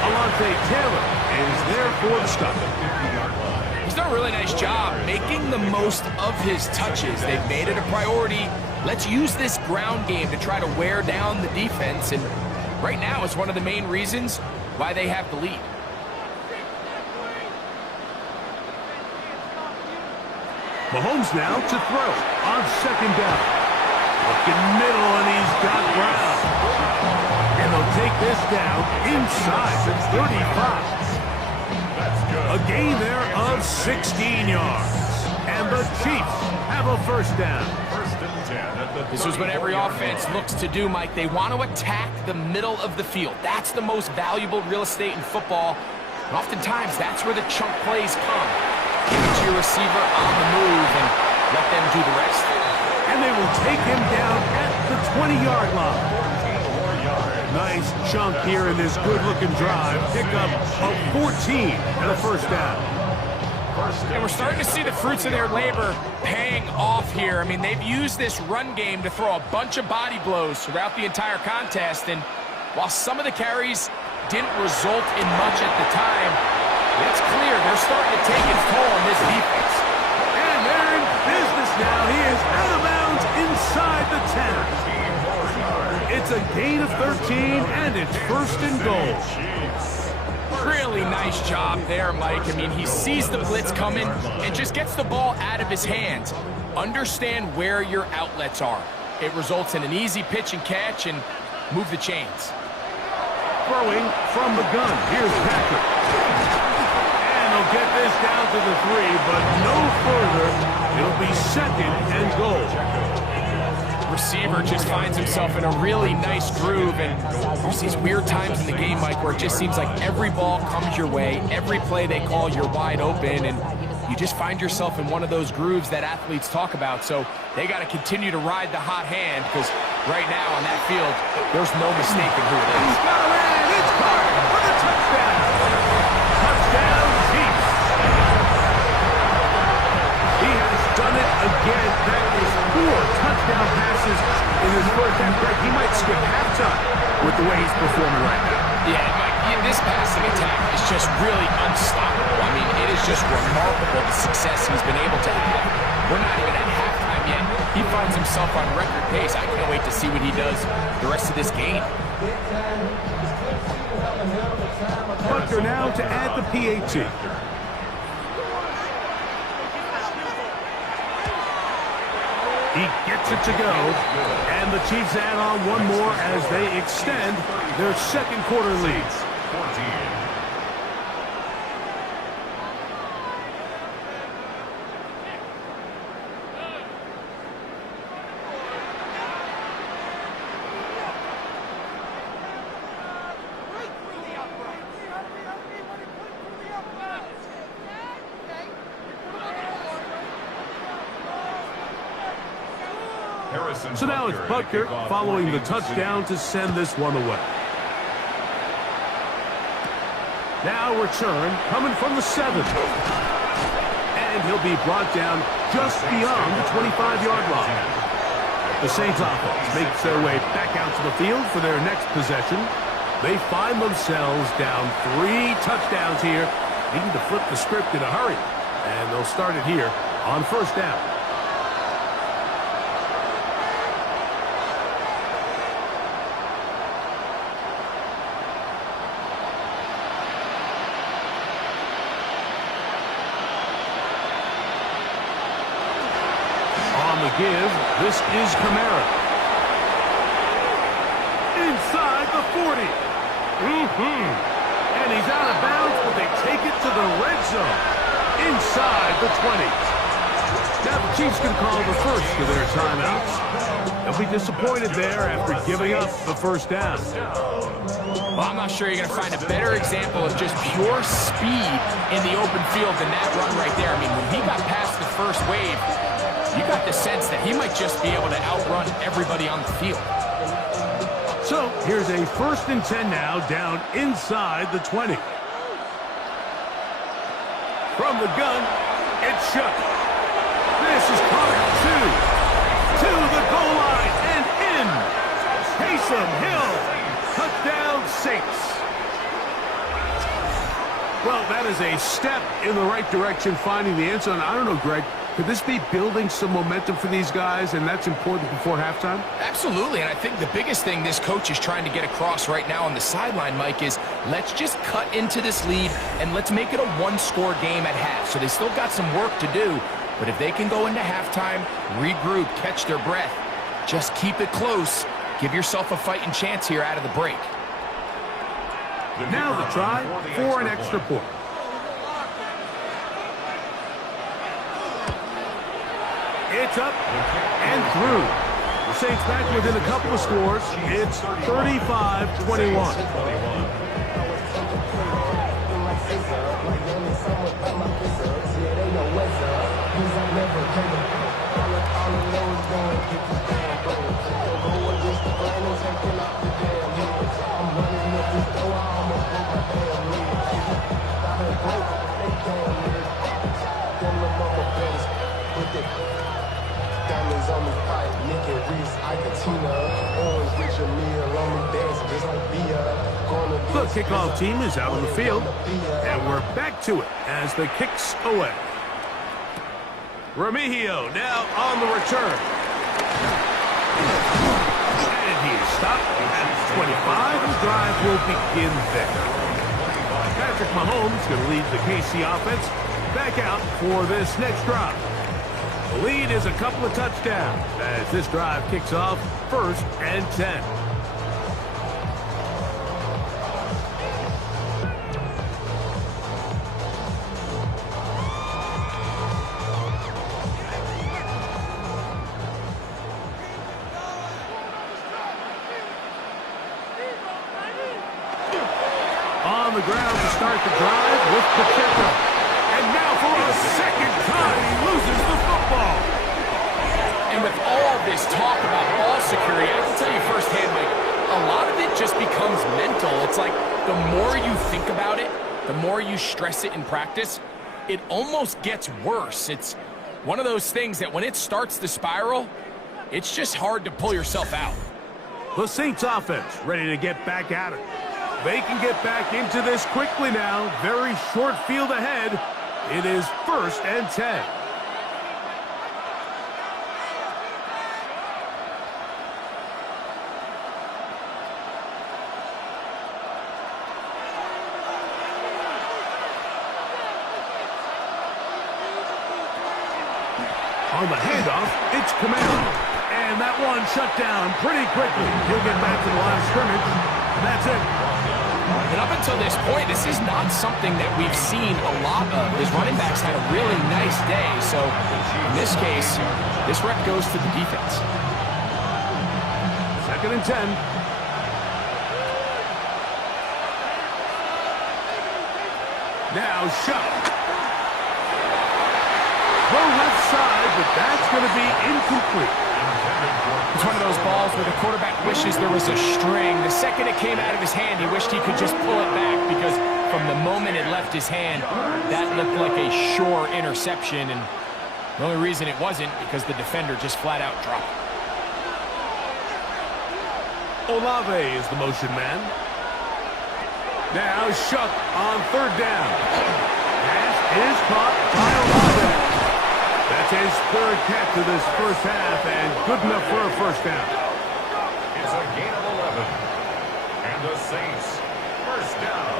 Alontae Taylor is there for the stop. He's done a a really nice job making the most of his touches. They've made it a priority. Let's use this ground game to try to wear down the defense, and right now it's one of the main reasons why they have the lead. Mahomes now to throw on second down. Looking middle, and he's got Brown. And they'll take this down inside the 35. A gain there of 16 yards. And the Chiefs have a first down. This is what every offense looks to do, Mike. They want to attack the middle of the field. That's the most valuable real estate in football. And oftentimes, that's where the chunk plays come. Give it to your receiver on the move and let them do the rest. And they will take him down at the 20-yard line. Nice chunk here in this good-looking drive. Pickup of 14 and a first down. And we're starting to see the fruits of their labor paying off here. I mean, they've used this run game to throw a bunch of body blows throughout the entire contest. And while some of the carries didn't result in much at the time, it's clear they're starting to take its toll on this defense. And they're in business now. He is out of bounds inside the 10. It's a gain of 13, and it's first and goal. Really nice job there, Mike. I mean, he sees the blitz coming and just gets the ball out of his hands. Understand where your outlets are. It results in an easy pitch and catch and move the chains. Throwing from the gun. Here's Patrick. And he'll get this down to the 3, but no further. It'll be second and goal. Receiver just finds himself in a really nice groove, and there's these weird times in the game, Mike, where it just seems like every ball comes your way, every play they call, you're wide open, and you just find yourself in one of those grooves that athletes talk about. So they got to continue to ride the hot hand, because right now on that field, there's no mistaking who it is. He's got a man. It's Carter for the touchdown. Touchdown, Chiefs. He has done it again. That is 4 touchdown passes in his first half. Greg, he might skip halftime with the way he's performing right now. Yeah, Mike, this passing attack is just really unstoppable. I mean, it is just remarkable the success he's been able to have. We're not even at halftime yet. He finds himself on record pace. I can't wait to see what he does the rest of this game. Butker now to add the PAT. He gets it to go, and the Chiefs add on one more as they extend their second quarter lead. So now it's Butker following the touchdown to send this one away. Now return coming from the 7. And he'll be brought down just beyond the 25-yard line. The Saints offense makes their way back out to the field for their next possession. They find themselves down 3 touchdowns here, needing to flip the script in a hurry. And they'll start it here on first down. Give. This is Kamara. Inside the 40. And he's out of bounds, but they take it to the red zone. Inside the 20. Now the Chiefs can call the first of their timeouts. They'll be disappointed there after giving up the first down. Well, I'm not sure you're going to find a better example of just pure speed in the open field than that run right there. I mean, when he got past the first wave, you got the sense that he might just be able to outrun everybody on the field. So here's a 1st and 10 now, down inside the 20. From the gun, it's shut. This is Carter 2 to the goal line and in. Taysom Hill, touchdown Saints. Well, that is a step in the right direction, finding the end zone. I don't know, Greg. Could this be building some momentum for these guys, and that's important before halftime? Absolutely, and I think the biggest thing this coach is trying to get across right now on the sideline, Mike, is let's just cut into this lead and let's make it a one-score game at half. So they still got some work to do, but if they can go into halftime, regroup, catch their breath, just keep it close, give yourself a fighting chance here out of the break. Now the try for an extra point. It's up and through. The Saints back within a couple of scores. It's 35-21. The kickoff team is out on the field, and we're back to it as the kicks away. Remigio now on the return. And he's stopped at 25. The drive will begin there. Patrick Mahomes going to lead the KC offense back out for this next drive. The lead is a couple of touchdowns as this drive kicks off 1st and 10. On the ground to start the drive with Pacheco. And now for a second time, he loses the football. And with all this talk about ball security, I can tell you firsthand, Mike, a lot of it just becomes mental. It's like the more you think about it, the more you stress it in practice, it almost gets worse. It's one of those things that when it starts to spiral, it's just hard to pull yourself out. The Saints offense ready to get back at it. They can get back into this quickly now. Very short field ahead. It is 1st and 10. On the handoff, it's Camaro. And that one shut down pretty quickly. He'll get back to the line of scrimmage. And that's it. And up until this point, this is not something that we've seen a lot of. His running backs had a really nice day. So in this case, this rep goes to the defense. 2nd and 10. Now Shuck. Throw left side, but that's going to be incomplete. It's one of those balls where the quarterback wishes there was a string. The second it came out of his hand, he wished he could just pull it back because from the moment it left his hand, that looked like a sure interception. And the only reason it wasn't because the defender just flat out dropped it. Olave is the motion man. Now Shuck on 3rd down. Pass is caught by Olave. That's his 3rd catch of this first half, and good enough for a 1st down. It's a gain of 11. And the Saints, 1st down.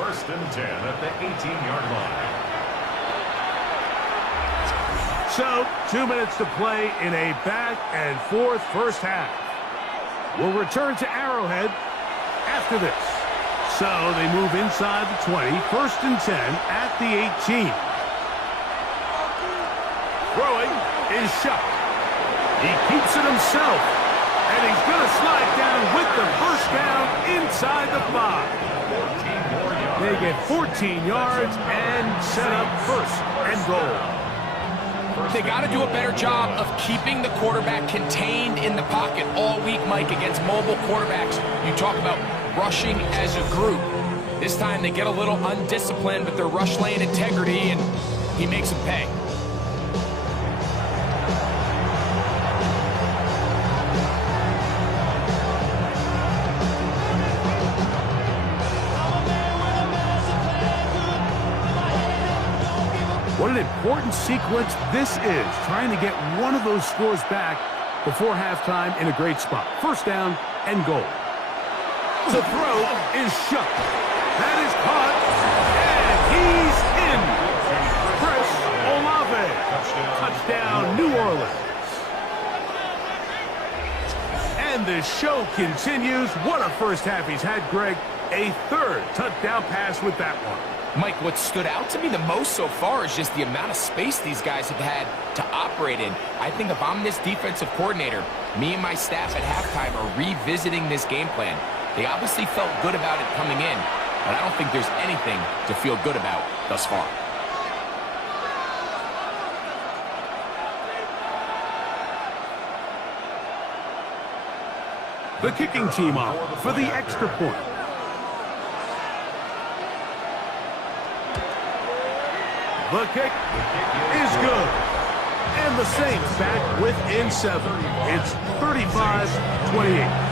1st and 10 at the 18-yard line. So, 2 minutes to play in a back-and-forth first half. We'll return to Arrowhead after this. So, they move inside the 20, 1st and 10 at the 18. Throwing is Shuck. He keeps it himself. And he's going to slide down with the 1st down inside the 5. They get 14 yards and set up 1st and goal. They got to do a better job of keeping the quarterback contained in the pocket all week, Mike, against mobile quarterbacks. You talk about rushing as a group. This time they get a little undisciplined with their rush lane integrity, and he makes them pay. important sequence this is, trying to get one of those scores back before halftime in a great spot. First down and goal. The throw is shut. That is caught, and he's in. Chris Olave. Touchdown, New Orleans. And the show continues. What a first half he's had, Greg. A third touchdown pass with that one. Mike, what stood out to me the most so far is just the amount of space these guys have had to operate in. I think if I'm this defensive coordinator, me and my staff at halftime are revisiting this game plan. They obviously felt good about it coming in, but I don't think there's anything to feel good about thus far. The kicking team off for the extra point. The kick is good. And the Saints back within 7. It's 35-28.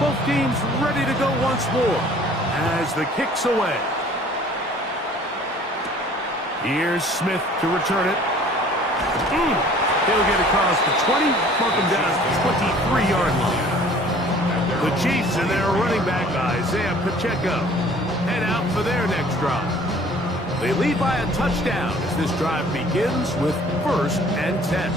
Both teams ready to go once more as the kick's away. Here's Smith to return it. He'll get across the 20, mark him down at the 23-yard line. The Chiefs and their running back, Isaiah Pacheco, head out for their next drive. They lead by a touchdown as this drive begins with 1st and 10.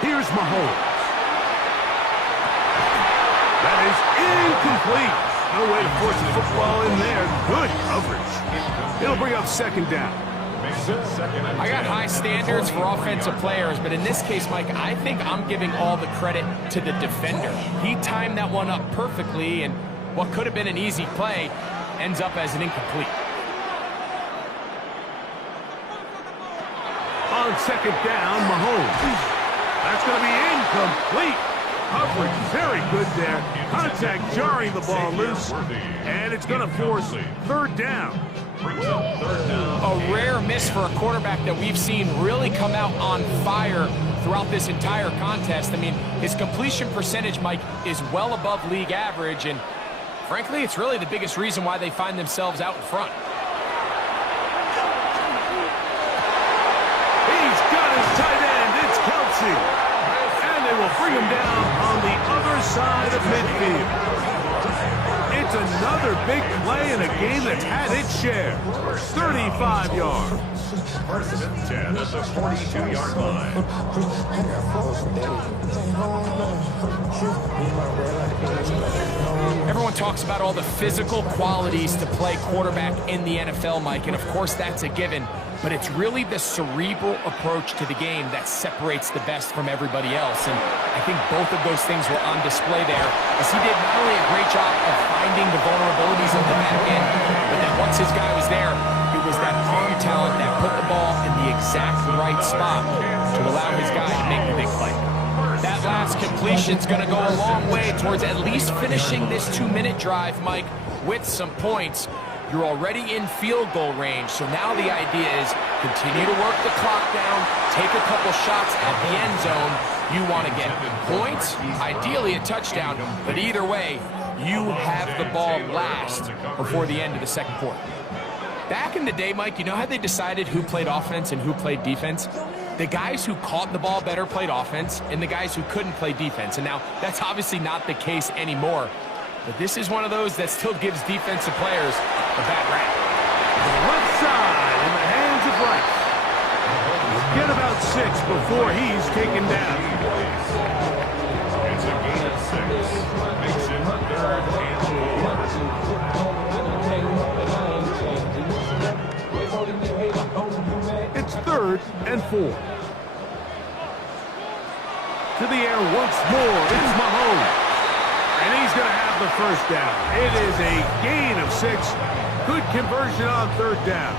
Here's Mahomes. That is incomplete. No way to force the football in there. Good coverage. It'll bring up 2nd down. I got high standards for offensive players, but in this case, Mike, I think I'm giving all the credit to the defender. He timed that one up perfectly, and what could have been an easy play ends up as an incomplete. On 2nd down, Mahomes. That's going to be incomplete. Coverage very good there. Contact jarring the ball loose. And it's going to force 3rd down. A rare miss for a quarterback that we've seen really come out on fire throughout this entire contest. I mean, his completion percentage, Mike, is well above league average. And frankly, it's really the biggest reason why they find themselves out in front. He's got his tight end. It's Kelsey. And they will bring him down on the other side of midfield. It's another big play in a game that's had its share. 35 yards. 1st and 10 at the 42-yard line. Everyone talks about all the physical qualities to play quarterback in the NFL, Mike, and of course that's a given. But it's really the cerebral approach to the game that separates the best from everybody else. And I think both of those things were on display there, as he did not only a great job of finding the vulnerabilities of the back end, but then once his guy was there, it was that arm talent that put the ball in the exact right spot to allow his guy to make the big play. That last completion's going to go a long way towards at least finishing this 2-minute drive, Mike, with some points. You're already in field goal range, so now the idea is continue to work the clock down, take a couple shots at the end zone. You want to get points, ideally a touchdown, but either way, you have the ball last before the end of the 2nd quarter. Back in the day, Mike, you know how they decided who played offense and who played defense? The guys who caught the ball better played offense, and the guys who couldn't play defense. And now, that's obviously not the case anymore. But this is one of those that still gives defensive players a bad rap. Left side in the hands of Rice. Get about 6 before he's taken down. It's a gain of 6. Makes it 3rd and 4. It's 3rd and 4. To the air once more. It's Mahomes. And he's going to have the first down. It is a gain of 6. Good conversion on third down.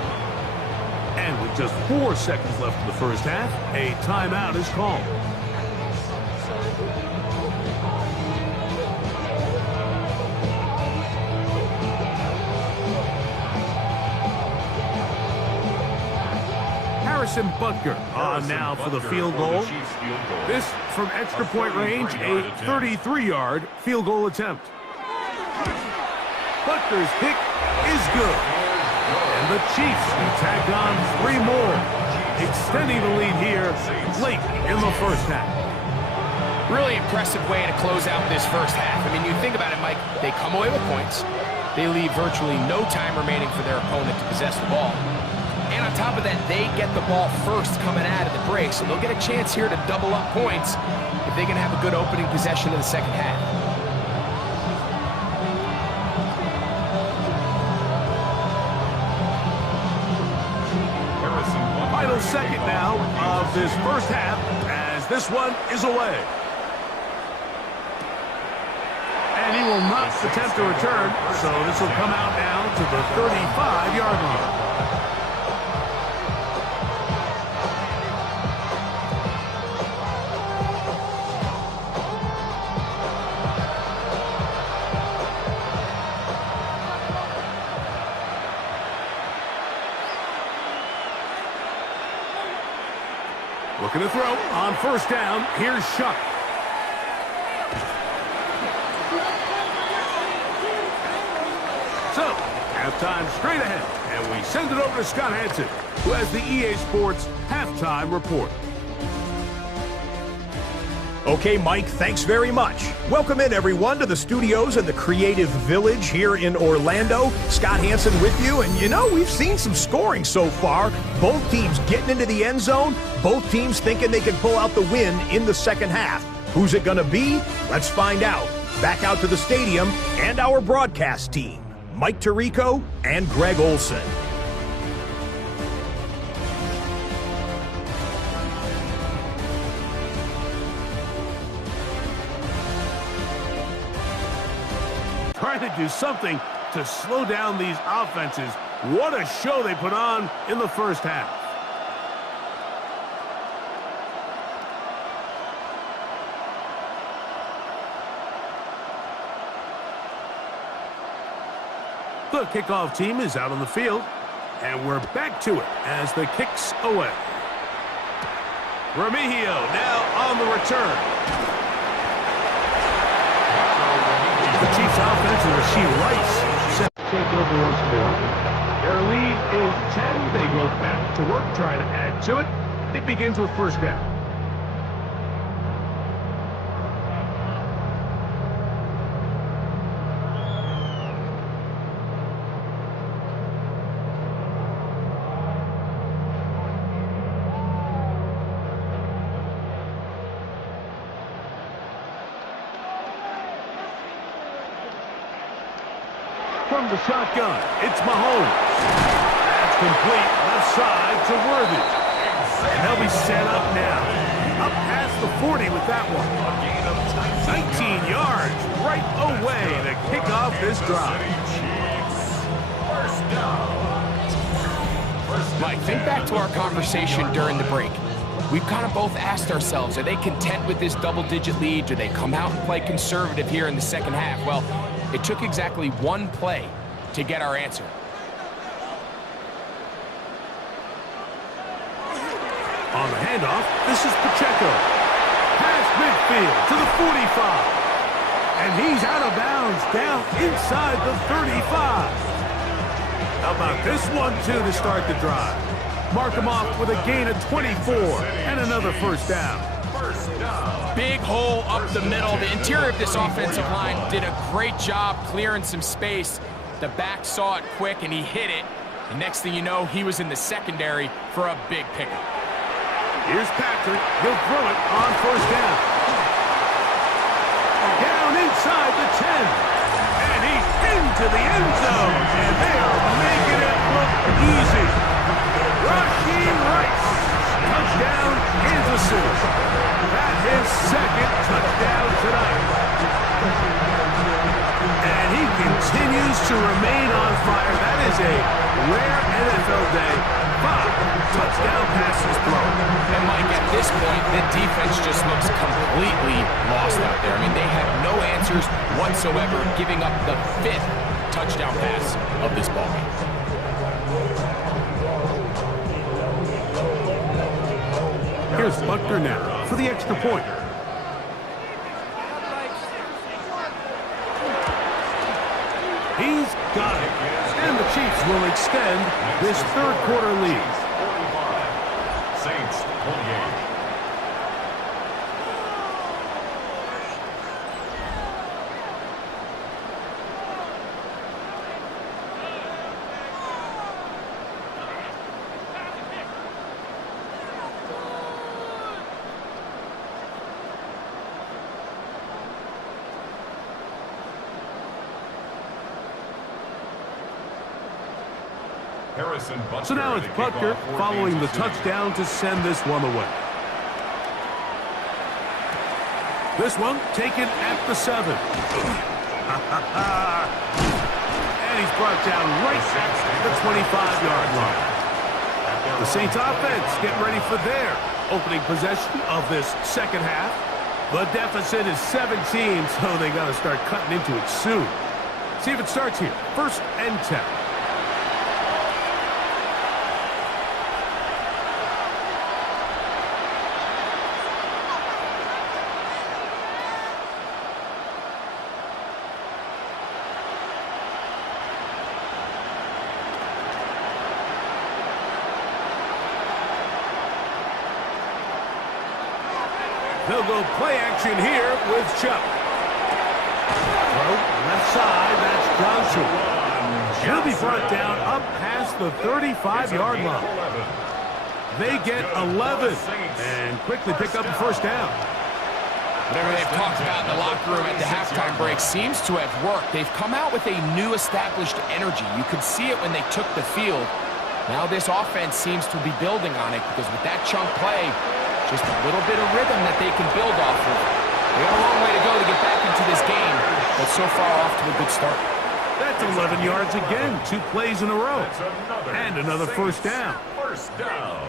And with just 4 seconds left in the first half, a timeout is called. Harrison Butker on now for the field goal. This from extra point range, a 33-yard field goal attempt. Butker's kick is good. And the Chiefs tack on 3 more, extending the lead here late in the first half. Really impressive way to close out this first half. I mean, you think about it, Mike, they come away with points. They leave virtually no time remaining for their opponent to possess the ball. And on top of that, they get the ball first coming out of the break, so they'll get a chance here to double up points if they can have a good opening possession in the second half. Final second now of this first half as this one is away. And he will not attempt to return, so this will come out now to the 35-yard line. Looking to throw on first down. Here's Shuck. So, halftime straight ahead. And we send it over to Scott Hansen, who has the EA Sports halftime report. Okay, Mike, thanks very much. Welcome in, everyone, to the studios in the Creative Village here in Orlando. Scott Hansen with you, and you know, we've seen some scoring so far. Both teams getting into the end zone, both teams thinking they can pull out the win in the second half. Who's it going to be? Let's find out. Back out to the stadium and our broadcast team, Mike Tirico and Greg Olson. Trying to do something to slow down these offenses. What a show they put on in the first half. The kickoff team is out on the field, and we're back to it as the kick's away. Remigio now on the return. The Chiefs offense and Rasheed Rice set to take over once more. Their lead is 10. They go back to work, trying to add to it. It begins with first down. From the shotgun, it's Mahomes. That's complete, left side to Worthy. And they'll be set up now. Up past the 40 with that one. 19 yards right away to kick off this drive. Mike, think back to our conversation during the break. We've kind of both asked ourselves, are they content with this double-digit lead? Do they come out and play conservative here in the second half? Well, it took exactly one play to get our answer. On the handoff, this is Pacheco. Past midfield to the 45. And he's out of bounds down inside the 35. How about this one, too, to start the drive? Mark him off with a gain of 24 and another first down. Big hole up the middle. The interior of this offensive line did a great job clearing some space. The back saw it quick, and he hit it. And next thing you know, he was in the secondary for a big pickup. Here's Patrick. He'll throw it on first down. Down inside the 10. And he's into the end zone. And they are making it look easy. Rasheed Rice. Touchdown, Kansas City. That's his second touchdown tonight. the defense just looks completely lost out there. I mean, they have no answers whatsoever, giving up the 5th touchdown pass of this ballgame. Here's Butker now for the extra point. He's got it. And the Chiefs will extend this third quarter lead. 45. Saints, 28. So now it's Butker following the touchdown to send this one away. This one taken at the 7. And he's brought down right at the 25-yard line. The Saints offense getting ready for their opening possession of this second half. The deficit is 17, so they got to start cutting into it soon. See if it starts here. 1st and 10. They'll go play action here with Chubb. Throw left side, that's Johnson. He'll be brought down up past the 35-yard line. They get 11 and quickly pick up the first down. Whatever they've talked about in the locker room at the halftime break seems to have worked. They've come out with a new established energy. You could see it when they took the field. Now this offense seems to be building on it because with that chunk play, just a little bit of rhythm that they can build off of. They got a long way to go to get back into this game, but so far off to a good start. That's 11 yards again, 2 plays in a row. And another first down. First down.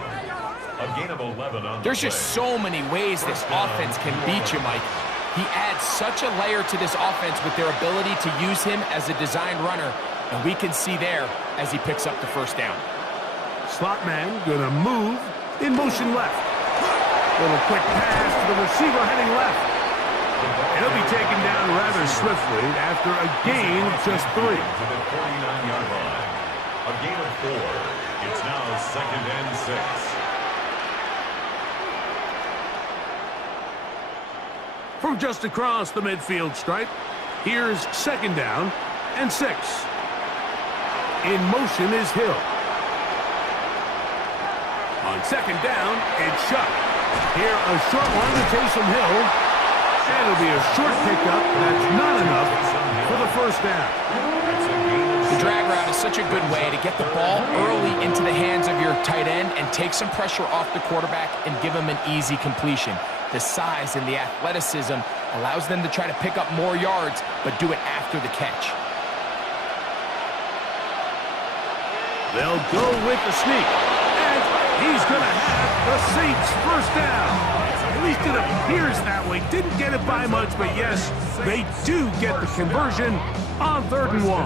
A gain of 11 on There's just so many ways this offense can beat you, Mike. He adds such a layer to this offense with their ability to use him as a design runner, and we can see there as he picks up the first down. Slot man gonna move in motion left. Little quick pass to the receiver heading left. He'll be taken down rather swiftly after a gain of just 3. To the 49-yard line. A gain of 4. It's now 2nd and 6. From just across the midfield stripe, here's 2nd down and 6. In motion is Hill. On 2nd down, it's Chubb. Here, a short one to Taysom Hill. And it'll be a short pickup. That's not enough for the first down. The drag route is such a good way to get the ball early into the hands of your tight end and take some pressure off the quarterback and give him an easy completion. The size and the athleticism allows them to try to pick up more yards, but do it after the catch. They'll go with the sneak. And he's going to have the Saints first down. At least it appears that way. Didn't get it by much, but yes, they do get the conversion on 3rd and 1.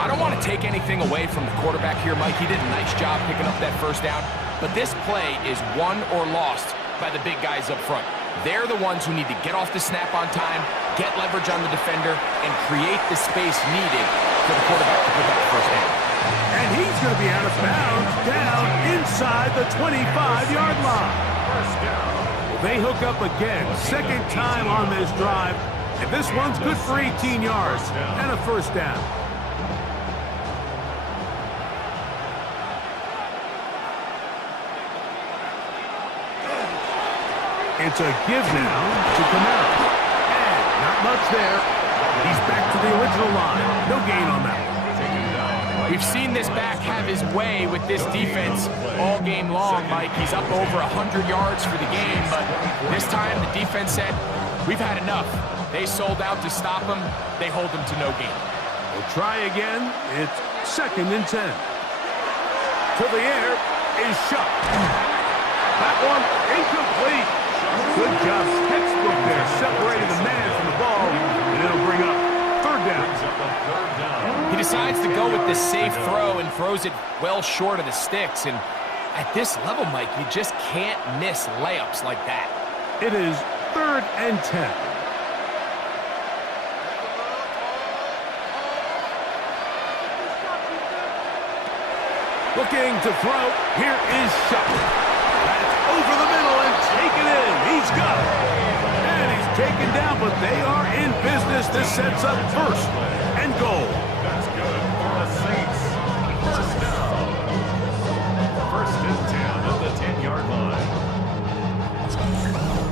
I don't want to take anything away from the quarterback here, Mike. He did a nice job picking up that first down. But this play is won or lost by the big guys up front. They're the ones who need to get off the snap on time, get leverage on the defender, and create the space needed for the quarterback to pick up the first down. And he's going to be out of bounds down inside the 25-yard line. They hook up again, 2nd time on this drive, and this one's good for 18 yards and a first down. It's a give now to Kamara. And not much there. He's back to the original line. No gain on that one. We've seen this back have his way with this defense all game long, Mike. He's up over 100 yards for the game, but this time the defense said, we've had enough. They sold out to stop him. They hold him to no gain. We'll try again. It's 2nd and 10. To the air is Shuck. That one incomplete. Good job. Textbook there. Separated the man from the ball, and it'll bring up third down. He decides to go with this safe throw and throws it well short of the sticks. And at this level, Mike, you just can't miss layups like that. It is 3rd and 10. Looking to throw. Here is Shuck. That's over the middle and taken in. He's got it. And he's taken down, but they are in business. This sets up 1st and goal. That's good for the Saints. First down. 1st and 10 at the 10-yard line.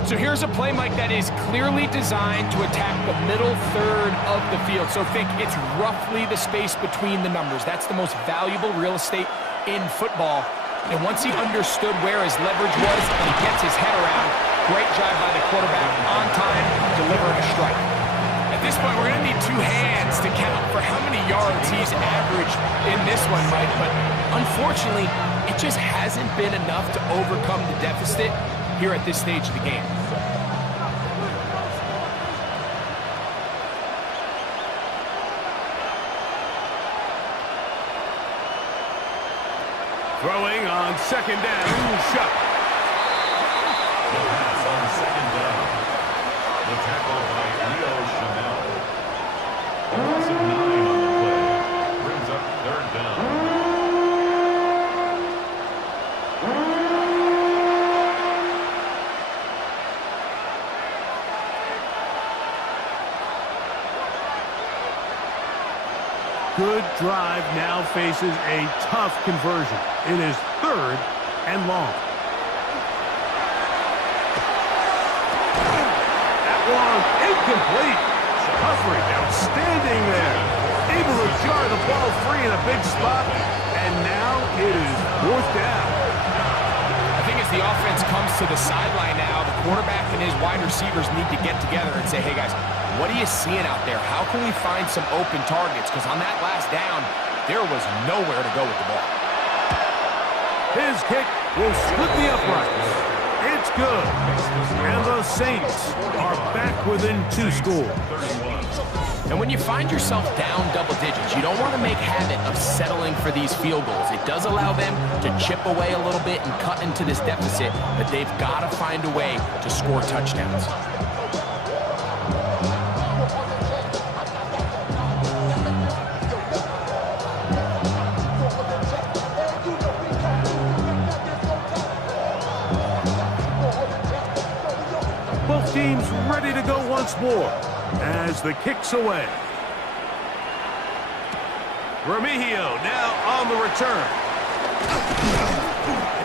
So here's a play, Mike, that is clearly designed to attack the middle third of the field. So think it's roughly the space between the numbers. That's the most valuable real estate in football. And once he understood where his leverage was and he gets his head around, great job by the quarterback on time, delivering a strike. At this point, we're going to need 2 hands to count for how many yards he's averaged in this one, Mike. But unfortunately, it just hasn't been enough to overcome the deficit here at this stage of the game. Throwing on 2nd down, Shuck. The pass on 2nd down. The tackle by Leo Chanel. A loss of 9 on the play. Brings up 3rd down. Good drive now faces a tough conversion. It is 3rd and long. That one incomplete. Coverage outstanding there. Able to jar the ball free in a big spot. And now it is 4th down. I think as the offense comes to the sideline now, the quarterback and his wide receivers need to get together and say, hey guys, what are you seeing out there? How can we find some open targets? Because on that last down, there was nowhere to go with the ball. His kick will split the uprights. It's good. And the Saints are back within 2 scores. And when you find yourself down double digits, you don't want to make habit of settling for these field goals. It does allow them to chip away a little bit and cut into this deficit, but they've got to find a way to score touchdowns. Both teams ready to go once more as the kick's away. Remigio now on the return.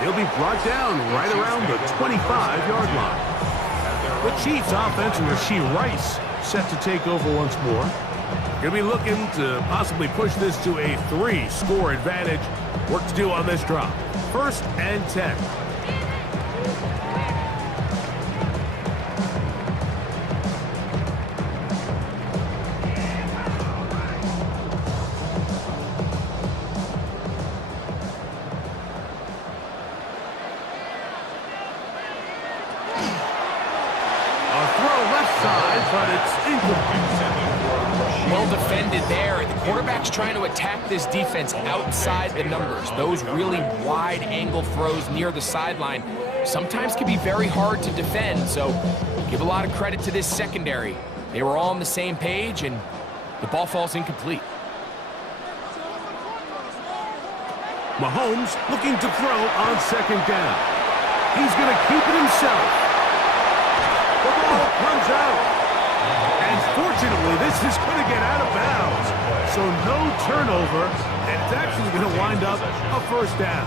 He'll be brought down right around the 25-yard line. The Chiefs offense and Rashee Rice set to take over once more. Going to be looking to possibly push this to a 3-score advantage. Work to do on this drop. 1st and 10. But it's incomplete. Well defended there. The quarterback's trying to attack this defense outside the numbers. Those really wide angle throws near the sideline sometimes can be very hard to defend. So give a lot of credit to this secondary. They were all on the same page, and the ball falls incomplete. Mahomes looking to throw on 2nd down. He's going to keep it himself. The ball comes out. And fortunately, this is going to get out of bounds. So no turnover, and it's actually going to wind up a 1st down.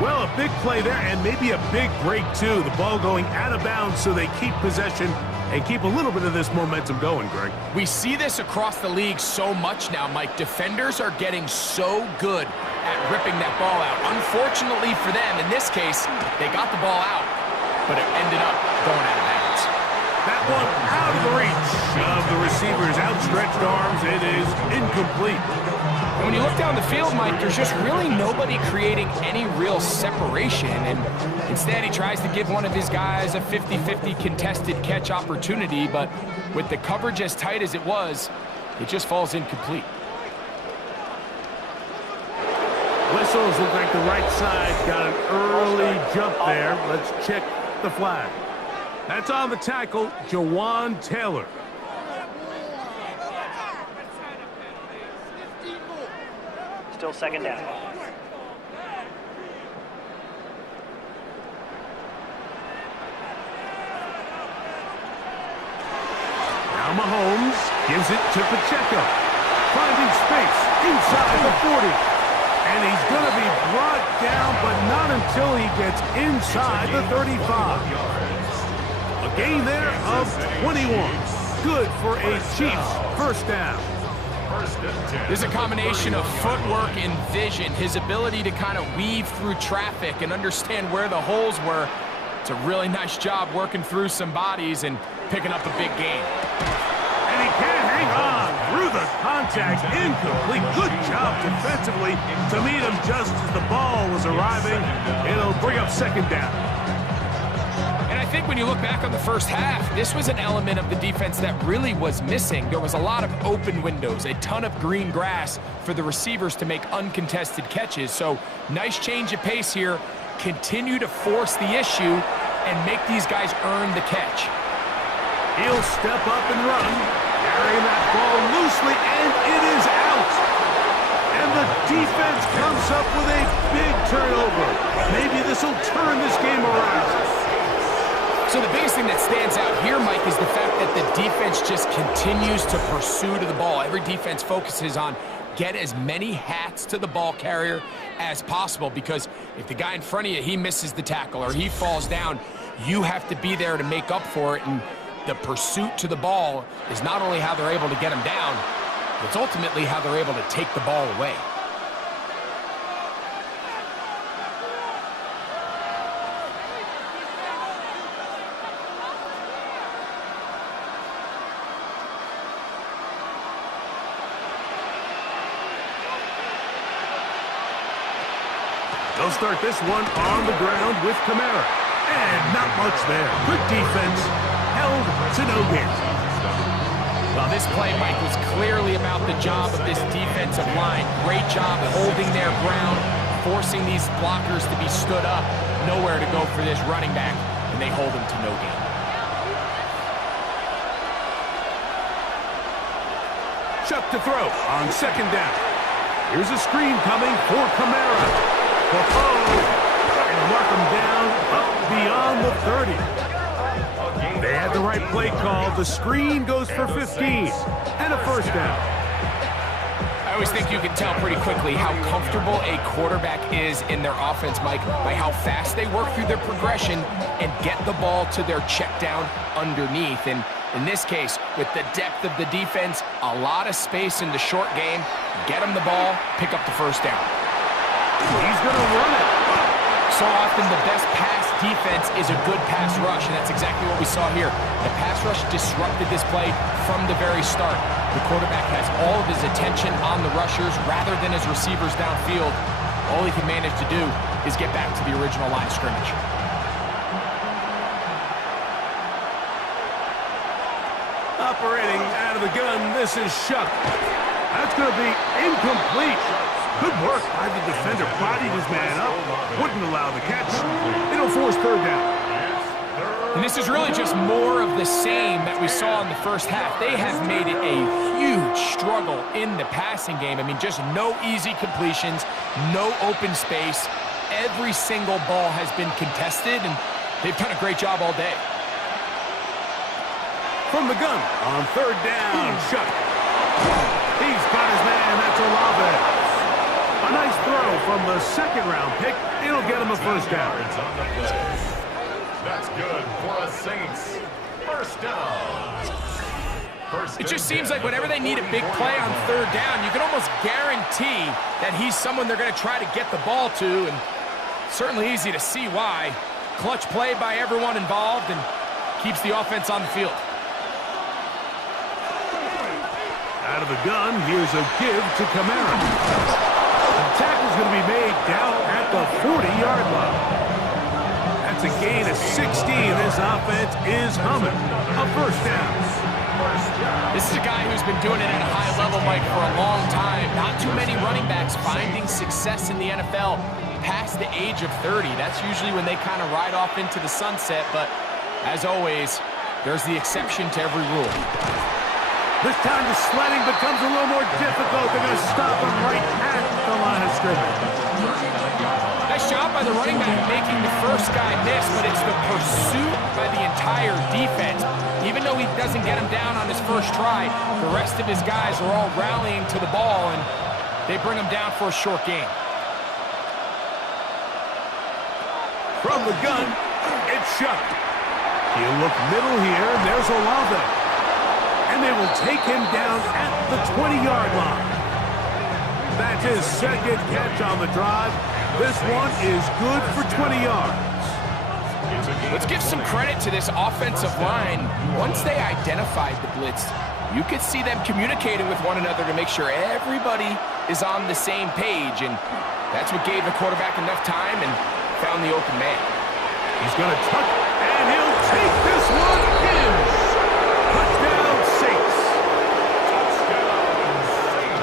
Well, a big play there, and maybe a big break, too. The ball going out of bounds so they keep possession and keep a little bit of this momentum going, Greg. We see this across the league so much now, Mike. Defenders are getting so good at ripping that ball out. Unfortunately for them, in this case, they got the ball out, but it ended up going out of bounds. That one out of the reach of the receiver's outstretched arms. It is incomplete. And when you look down the field, Mike, there's just really nobody creating any real separation. And instead, he tries to give one of his guys a 50-50 contested catch opportunity. But with the coverage as tight as it was, it just falls incomplete. Whistles look like the right side got an early jump there. Let's check the flag. That's on the tackle, Jawan Taylor. Still second down. Now Mahomes gives it to Pacheco. Finding space inside the 40. And he's going to be brought down, but not until he gets inside the 35. A gain there of 21. Good for a Chiefs first down. There's a combination of footwork and vision, his ability to kind of weave through traffic and understand where the holes were. It's a really nice job working through some bodies and picking up a big gain. And he can't hang on through the contact. Incomplete. Good job defensively to meet him just as the ball was arriving. It'll bring up second down. And I think when you look back on the first half, this was an element of the defense that really was missing. There was a lot of open windows, a ton of green grass for the receivers to make uncontested catches. So nice change of pace here. Continue to force the issue and make these guys earn the catch. He'll step up and run, carrying that ball loosely, and it is out. And the defense comes up with a big turnover. Maybe this will turn this game around. So the biggest thing that stands out here, Mike, is the fact that the defense just continues to pursue to the ball. Every defense focuses on get as many hats to the ball carrier as possible, because if the guy in front of you, he misses the tackle or he falls down, you have to be there to make up for it. And the pursuit to the ball is not only how they're able to get him down, it's ultimately how they're able to take the ball away. They'll start this one on the ground with Kamara. And not much there. Good defense. Held to no gain. Well, this play, Mike, was clearly about the job of this defensive line. Great job holding their ground, forcing these blockers to be stood up. Nowhere to go for this running back, and they hold him to no gain. Chuck to throw on second down. Here's a screen coming for Kamara. And mark him down up beyond the 30. They had the right play call. The screen goes for 15 and a first down. I always think you can tell pretty quickly how comfortable a quarterback is in their offense, Mike, by how fast they work through their progression and get the ball to their check down underneath. And in this case, with the depth of the defense, a lot of space in the short game, get them the ball, pick up the first down. He's going to run it. So often the best pass defense is a good pass rush, and that's exactly what we saw here. The pass rush disrupted this play from the very start. The quarterback has all of his attention on the rushers rather than his receivers downfield. All he can manage to do is get back to the original line of scrimmage. Operating out of the gun, this is Shuck. That's going to be incomplete. Good work by the defender. Bodied his man up. Wouldn't allow the catch. It'll force third down. And this is really just more of the same that we saw in the first half. They have made it a huge struggle in the passing game. I mean, just no easy completions, no open space. Every single ball has been contested, and they've done a great job all day. From the gun on third down, Shuck. He's got his man. That's Olave. A nice throw from the second-round pick. It'll get him a first down. That's good for a Saints. First down. It just seems like whenever they need a big play on third down, you can almost guarantee that he's someone they're going to try to get the ball to, and certainly easy to see why. Clutch play by everyone involved, and keeps the offense on the field. Out of the gun, here's a give to Kamara. The tackle's going to be made down at the 40-yard line. That's a gain of 16. This offense is humming. A first down. This is a guy who's been doing it at a high level, Mike, for a long time. Not too many running backs finding success in the NFL past the age of 30. That's usually when they kind of ride off into the sunset, but as always, there's the exception to every rule. This time the sledding becomes a little more difficult. They're going to stop him right at the line of scrimmage. Nice job by the running back making the first guy miss, but it's the pursuit by the entire defense. Even though he doesn't get him down on his first try, the rest of his guys are all rallying to the ball, and they bring him down for a short gain. From the gun, it's Shuck. He'll look middle here, and there's Olave. And they will take him down at the 20-yard line. That's his second catch on the drive. This one is good for 20 yards. Let's give some credit to this offensive line. Once they identified the blitz, you could see them communicating with one another to make sure everybody is on the same page, and that's what gave the quarterback enough time and found the open man. He's going to tuck, and he'll take this one in. Touchdown, Saints.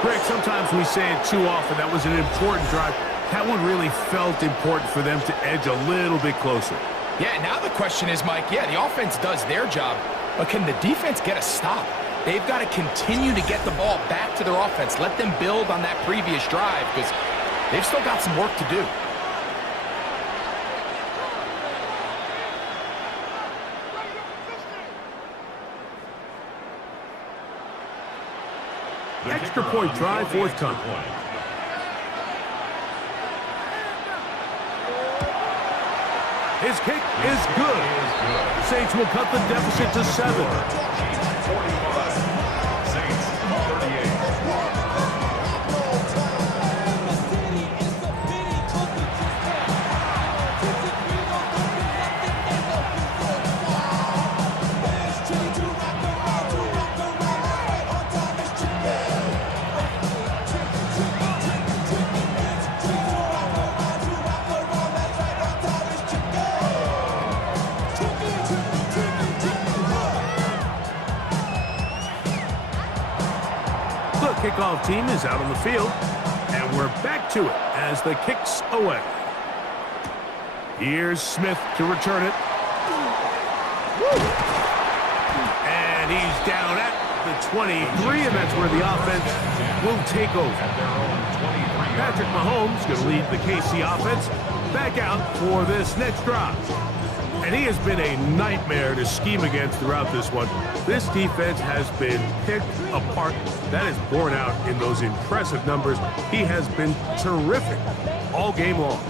Greg, sometimes we say it too often. That was an important drive. That one really felt important for them to edge a little bit closer. Yeah, now the question is, Mike, yeah, the offense does their job, but can the defense get a stop? They've got to continue to get the ball back to their offense. Let them build on that previous drive because they've still got some work to do. Extra point try forthcoming. His kick is good. Saints will cut the deficit to 7. Saints 38. Kickoff team is out on the field, and we're back to it as the kick's away. Here's Smith to return it. And he's down at the 23, and that's where the offense will take over. Patrick Mahomes going to lead the KC offense back out for this next drive. And he has been a nightmare to scheme against throughout this one. This defense has been picked apart. That is borne out in those impressive numbers. He has been terrific all game long.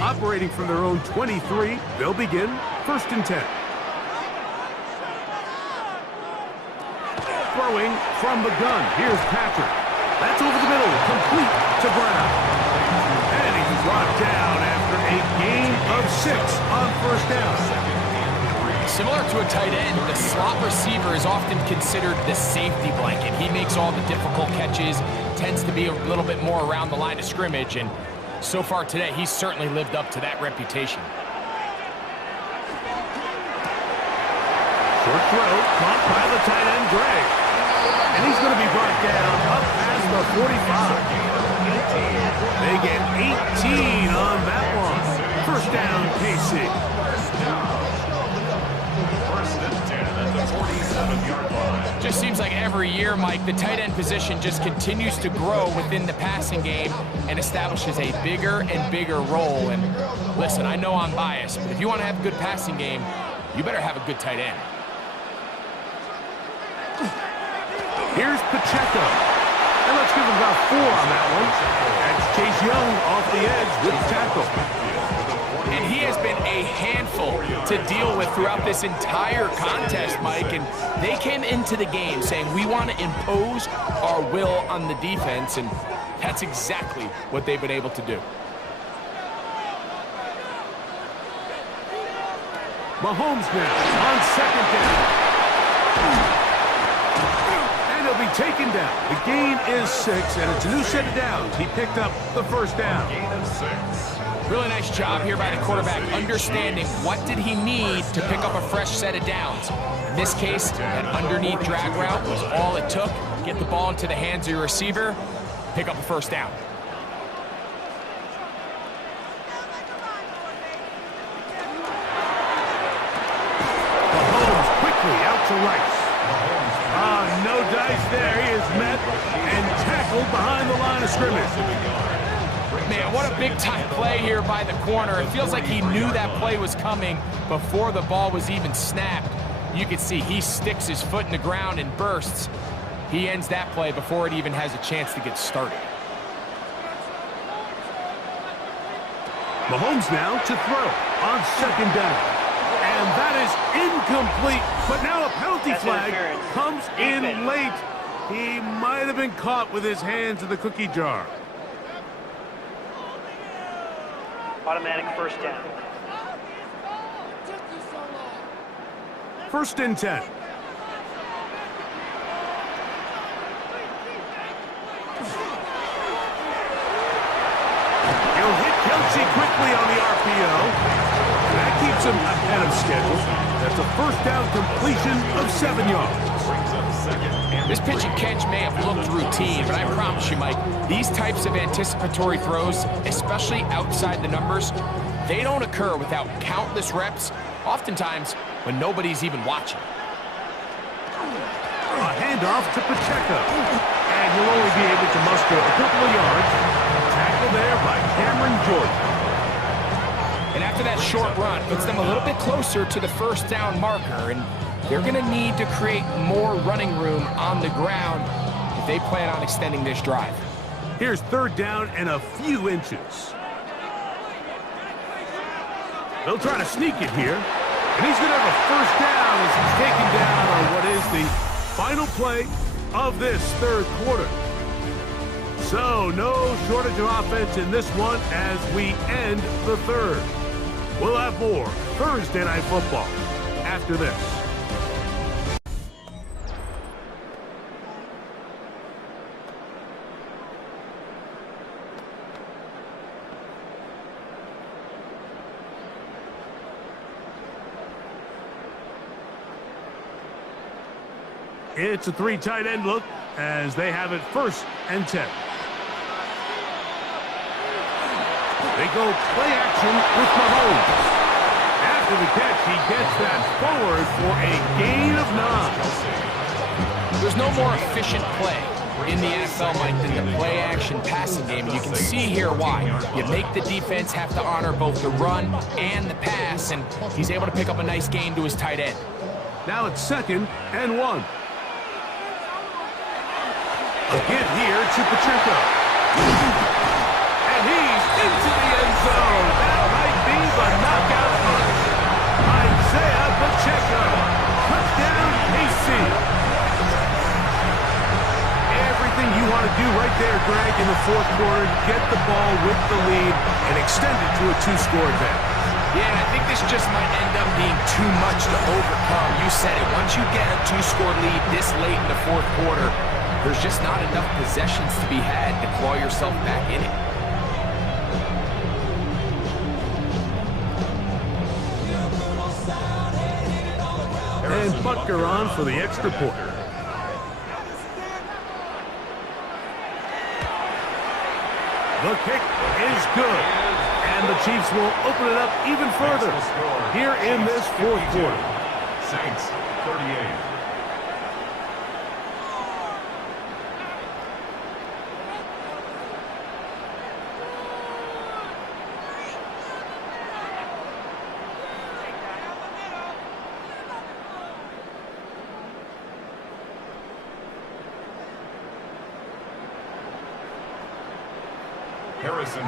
Operating from their own 23, they'll begin 1st and 10. Throwing from the gun. Here's Patrick. That's over the middle, complete to Brown. And he's brought down after a gain of 6 on 1st down. Similar to a tight end, the slot receiver is often considered the safety blanket. He makes all the difficult catches, tends to be a little bit more around the line of scrimmage, and so far today, he's certainly lived up to that reputation. Short throw, caught by the tight end, Gray. And he's going to be brought down up past the 45. They get 18 on that one. 1st down, KC. 1st and 10 at the 47-yard line. Just seems like every year, Mike, the tight end position just continues to grow within the passing game and establishes a bigger and bigger role. And listen, I know I'm biased, but if you want to have a good passing game, you better have a good tight end. Here's Pacheco. And let's give him about 4 on that one. That's Chase Young off the edge with the tackle. And he has been a handful to deal with throughout this entire contest, Mike. And they came into the game saying, we want to impose our will on the defense. And that's exactly what they've been able to do. Mahomes now on second down. And he'll be taken down. The gain is 6, and it's a new set of downs. He picked up the first down. Gain of 6. Really nice job here by the quarterback, understanding what did he need to pick up a fresh set of downs. In this case, that underneath drag route was all it took. Get the ball into the hands of your receiver, pick up a first down. Mahomes quickly out to Rice. No dice there. He is met and tackled behind the line of scrimmage. Man, what a big-time play here by the corner. It feels like he knew that play was coming before the ball was even snapped. You can see he sticks his foot in the ground and bursts. He ends that play before it even has a chance to get started. Mahomes now to throw on second down. And that is incomplete. But now a penalty flag comes in late. He might have been caught with his hands in the cookie jar. Automatic first down. First and 10. He'll hit Kelsey quickly on the RPO. And that keeps him ahead of schedule. That's a first down completion of 7 yards. This pitch and catch may have looked routine, but I promise you, Mike, these types of anticipatory throws, especially outside the numbers, they don't occur without countless reps, oftentimes when nobody's even watching. A handoff to Pacheco. And he'll only be able to muster a couple of yards. Tackle there by Cameron Jordan. And after that short run, puts them a little bit closer to the first down marker, and they're going to need to create more running room on the ground if they plan on extending this drive. Here's third down and a few inches. They'll try to sneak it here. And he's going to have a first down as he's taken down on what is the final play of this third quarter. So no shortage of offense in this one as we end the third. We'll have more Thursday Night Football after this. It's a 3 tight end look as they have it first and 10. They go play action with Mahomes. After the catch, he gets that forward for a gain of 9. There's no more efficient play in the NFL, Mike, than the play action passing game. You can see here why. You make the defense have to honor both the run and the pass, and he's able to pick up a nice gain to his tight end. Now it's second and 1. Again here to Pacheco. And he's into the end zone. That might be the knockout punch. Isaiah Pacheco. Touchdown, KC. Everything you want to do right there, Greg, in the fourth quarter. Get the ball with the lead and extend it to a 2-score advantage. Yeah, and I think this just might end up being too much to overcome. You said it. Once you get a 2-score lead this late in the fourth quarter, there's just not enough possessions to be had to claw yourself back in it. And Butker on for the extra point. The kick is good. And the Chiefs will open it up even further here in this fourth quarter. Saints 38.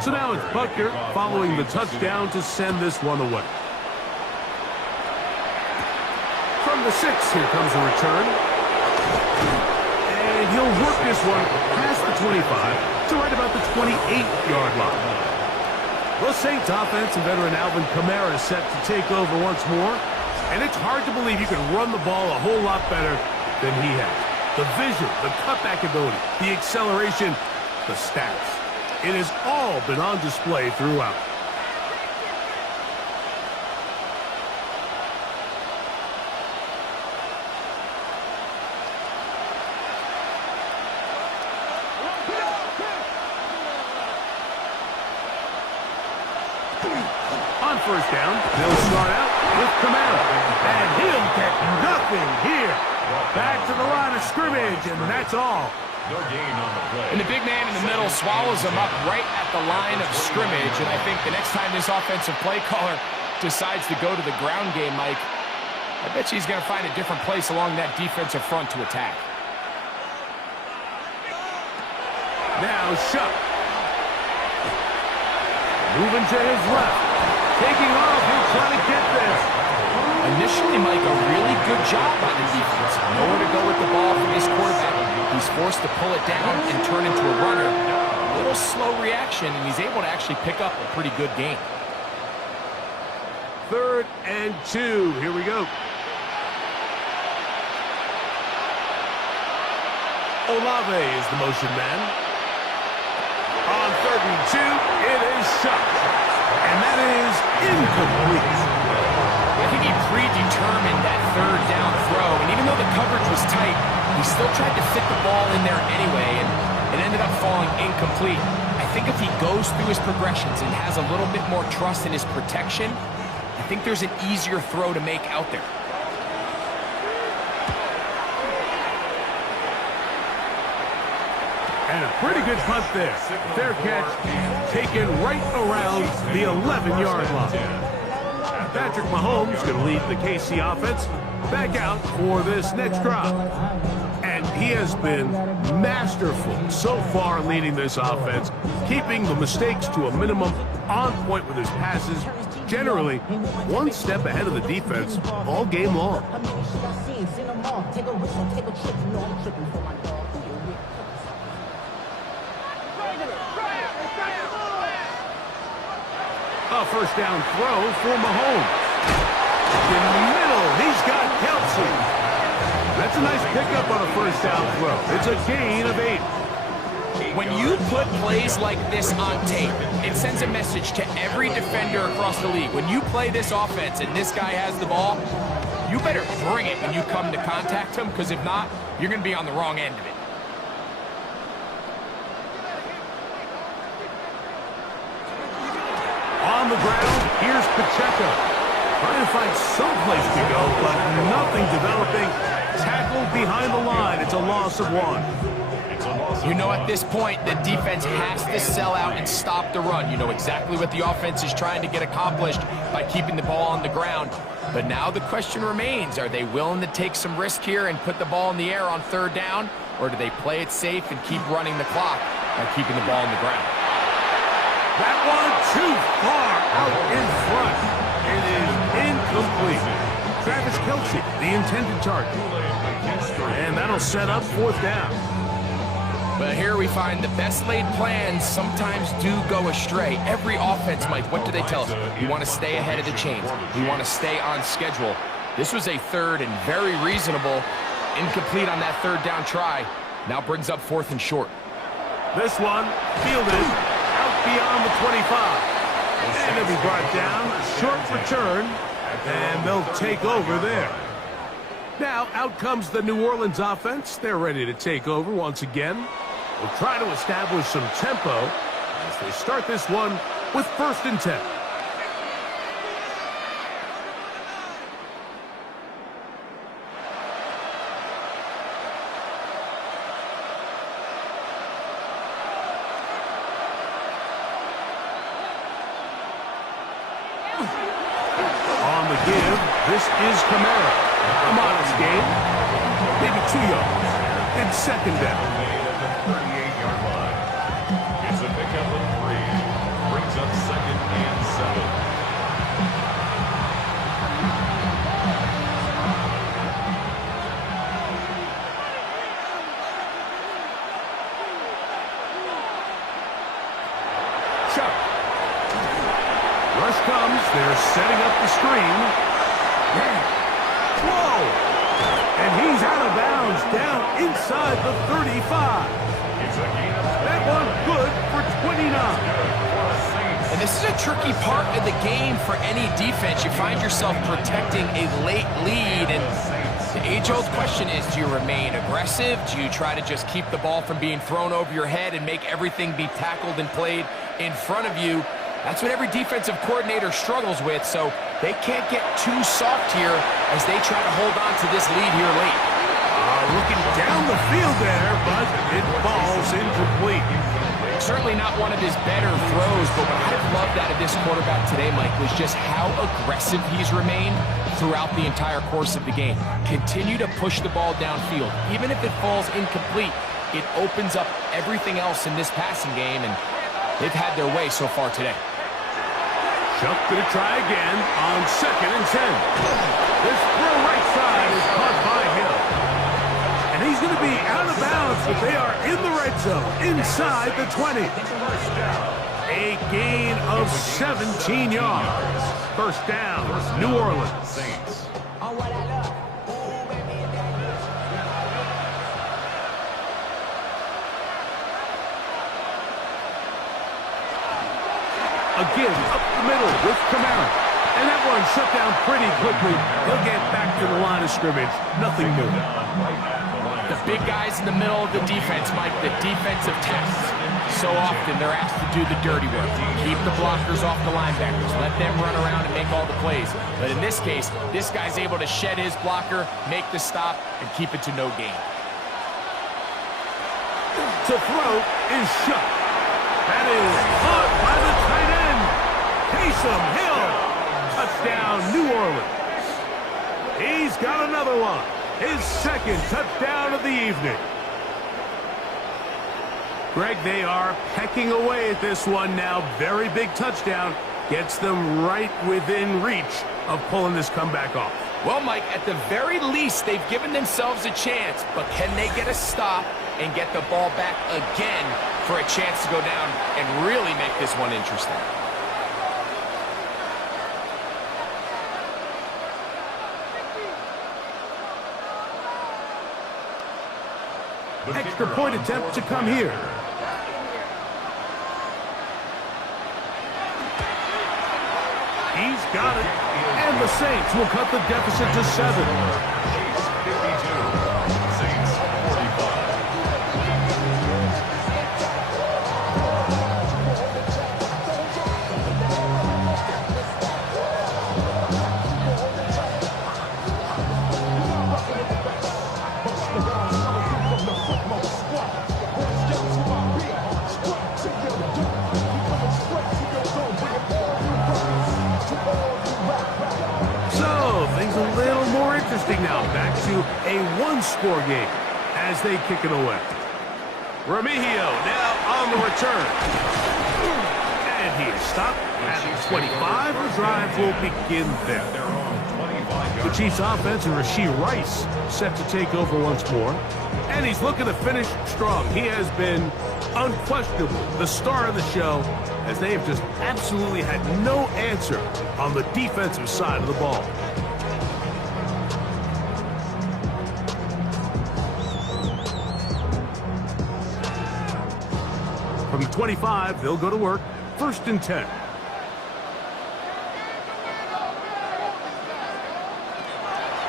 So now it's Butker following the touchdown to send this one away. From the 6, here comes a return. And he'll work this one past the 25 to right about the 28-yard line. The Saints offense and veteran Alvin Kamara is set to take over once more. And it's hard to believe you can run the ball a whole lot better than he has. The vision, the cutback ability, the acceleration, the stats. It has all been on display throughout. On first down, they'll start out with Kamara. And he'll get nothing here. Back to the line of scrimmage, and that's all. No gain on the play. And the big man in the middle swallows him up right at the line of scrimmage. And I think the next time this offensive play caller decides to go to the ground game, Mike, I bet you he's going to find a different place along that defensive front to attack. Now Shuck. Moving to his left. Taking off, he'll try to get this. Initially, Mike, a really good job by the defense. Nowhere to go with the ball for this quarterback. He's forced to pull it down and turn into a runner. A little slow reaction, and he's able to actually pick up a pretty good gain. 3rd and 2. Here we go. Olave is the motion man. On 3rd and 2, it is Shuck. And that is incomplete. I think he predetermined that 3rd down throw, and even though the coverage was tight, he still tried to fit the ball in there anyway, and it ended up falling incomplete. I think if he goes through his progressions and has a little bit more trust in his protection, I think there's an easier throw to make out there. And a pretty good punt there. Fair catch, taken right around the 11-yard line. Patrick Mahomes going to lead the KC offense back out for this next drive. And he has been masterful so far leading this offense, keeping the mistakes to a minimum, on point with his passes, generally one step ahead of the defense all game long. A first down throw for Mahomes. In the middle, he's got Kelsey. That's a nice pickup on a first down throw. It's a gain of 8. When you put plays like this on tape, it sends a message to every defender across the league. When you play this offense and this guy has the ball, you better bring it when you come to contact him, because if not, you're going to be on the wrong end of it. On the ground, here's Pacheco. Trying to find some place to go, but nothing developing. Tackled behind the line. It's a loss of 1. You know, at this point, the defense has to sell out and stop the run. You know exactly what the offense is trying to get accomplished by keeping the ball on the ground. But now the question remains, are they willing to take some risk here and put the ball in the air on 3rd down? Or do they play it safe and keep running the clock by keeping the ball on the ground? That one too far out in front. It is incomplete. Travis Kelsey, the intended target. And that'll set up 4th down. But here we find the best laid plans sometimes do go astray. Every offense, Mike, what do they tell us? We want to stay ahead of the chains. We want to stay on schedule. This was a 3rd and very reasonable. Incomplete on that 3rd down try. Now brings up 4th and short. This one fielded out beyond the 25. And it'll be brought down. Short return. And they'll take over there. Now, out comes the New Orleans offense. They're ready to take over once again. They'll try to establish some tempo as they start this one with 1st and 10. On the give, this is Kamara. A modest gain, maybe 2 yards, and 2nd down. At the 38-yard line. It's a pickup of 3. Brings up 2nd and 7. Chuck. Rush comes. They're setting up the screen. Whoa! And he's out of bounds, down inside the 35. That one good for 29. And this is a tricky part of the game for any defense. You find yourself protecting a late lead, and the age-old question is, do you remain aggressive? Do you try to just keep the ball from being thrown over your head and make everything be tackled and played in front of you? That's what every defensive coordinator struggles with, so they can't get too soft here as they try to hold on to this lead here late. Looking down the field there, but it falls incomplete. Certainly not one of his better throws, but what I've loved out of this quarterback today, Mike, was just how aggressive he's remained throughout the entire course of the game. Continue to push the ball downfield. Even if it falls incomplete, it opens up everything else in this passing game, and they've had their way so far today. Chuck gonna try again on 2nd and 10. This throw right side is caught by Hill. And he's going to be out of bounds, but they are in the red zone, inside the 20. A gain of 17 yards. First down, New Orleans. Saints. Again, up the middle with Kamara. And that one shut down pretty quickly. He'll get back to the line of scrimmage. Nothing new. The big guys in the middle of the defense, Mike, the defensive tasks. So often they're asked to do the dirty work. Keep the blockers off the linebackers. Let them run around and make all the plays. But in this case, this guy's able to shed his blocker, make the stop, and keep it to no gain. To throw is shut. That is caught by the tight end. Taysom Hill. Touchdown, New Orleans. He's got another one. His second touchdown of the evening. Greg, they are pecking away at this one now. Very big touchdown. Gets them right within reach of pulling this comeback off. Well, Mike, at the very least, they've given themselves a chance, but can they get a stop and get the ball back again for a chance to go down and really make this one interesting? Extra point attempt to come here. He's got it. And the Saints will cut the deficit to 7. Now back to a one-score game as they kick it away. Remigio now on the return. And he is stopped at 25. The drive will begin there. The Chiefs offense and Rashee Rice set to take over once more. And he's looking to finish strong. He has been unquestionably the star of the show as they have just absolutely had no answer on the defensive side of the ball. From 25, they'll go to work. 1st and 10.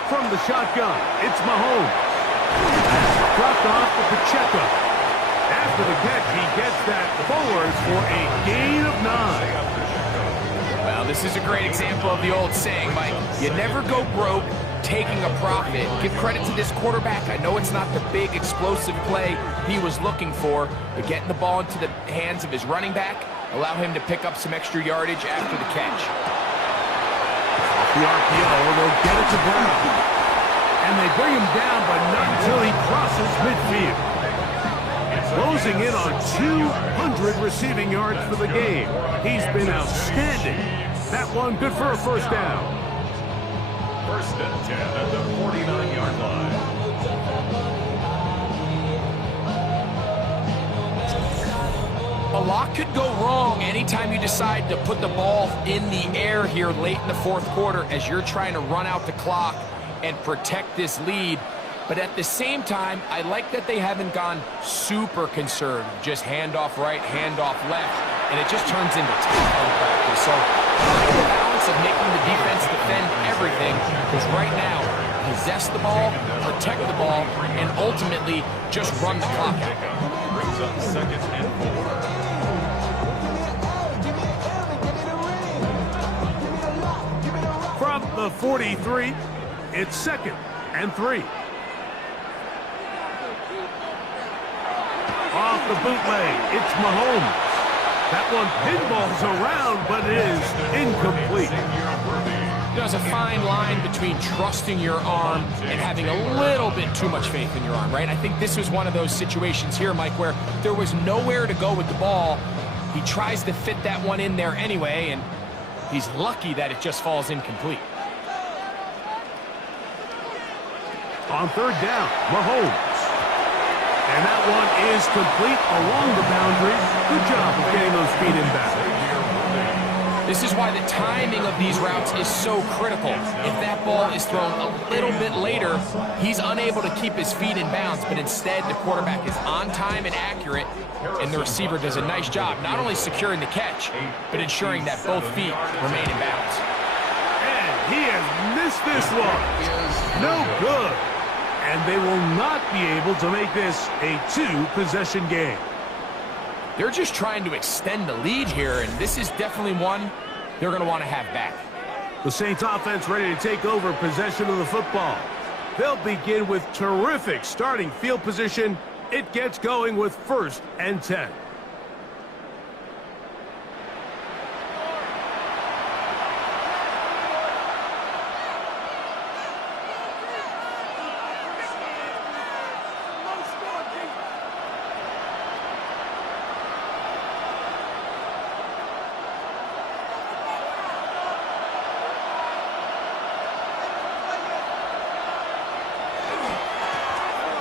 From the shotgun, it's Mahomes. Dropped off to Pacheco. After the catch, he gets that forward for a gain of 9. Well, this is a great example of the old saying, Mike. You never go broke taking a profit. Give credit to this quarterback. I know it's not the big explosive play he was looking for, but getting the ball into the hands of his running back, allow him to pick up some extra yardage after the catch. The RPO, they'll get it to Brown. And they bring him down, but not until he crosses midfield. Closing in on 200 receiving yards for the game. He's been outstanding. That one good for a first down. 1st and 10 at the 49-yard line. A lot could go wrong anytime you decide to put the ball in the air here late in the fourth quarter as you're trying to run out the clock and protect this lead. But at the same time, I like that they haven't gone super conservative. Just handoff right, handoff left, and it just turns into tackle practice. So I like the balance of making the defense defend everything, because right now, possess the ball, protect the ball, and ultimately just run the clock out. Brings up 2nd and 4. From the 43, it's 2nd and 3. Off the bootleg, it's Mahomes. That one pinballs around, but it is incomplete. There's a fine line between trusting your arm and having a little bit too much faith in your arm, right? I think this was one of those situations here, Mike, where there was nowhere to go with the ball. He tries to fit that one in there anyway, and he's lucky that it just falls incomplete. On 3rd down, Mahomes. And that one is complete along the boundary. Good job of getting those feet in back. This is why the timing of these routes is so critical. If that ball is thrown a little bit later, he's unable to keep his feet in bounds, but instead the quarterback is on time and accurate, and the receiver does a nice job not only securing the catch, but ensuring that both feet remain in bounds. And he has missed this one. No good. And they will not be able to make this a 2-possession game. They're just trying to extend the lead here, and this is definitely one they're going to want to have back. The Saints offense ready to take over possession of the football. They'll begin with terrific starting field position. It gets going with 1st and 10.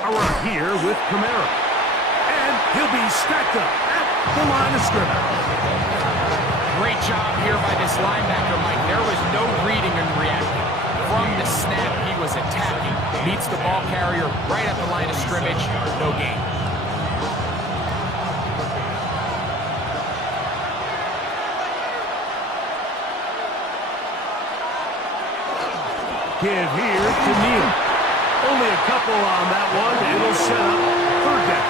Around here with Kamara. And he'll be stacked up at the line of scrimmage. Great job here by this linebacker, Mike. There was no reading and reacting. From the snap, he was attacking. Meets the ball carrier right at the line of scrimmage. No gain. Give here to Neal. Only a couple on that one. It'll set up 3rd down.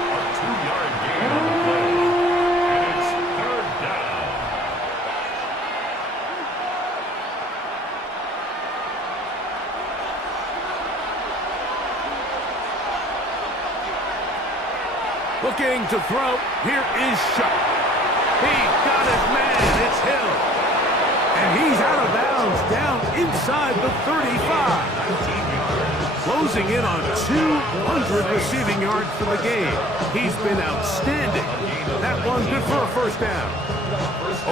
A 2-yard gain on the play. And it's 3rd down. Looking to throw. Here is Shuck. He got his man. It's Hill. And he's out of bounds down inside the 35. Closing in on 200 receiving yards for the game. He's been outstanding. That one good for a 1st down.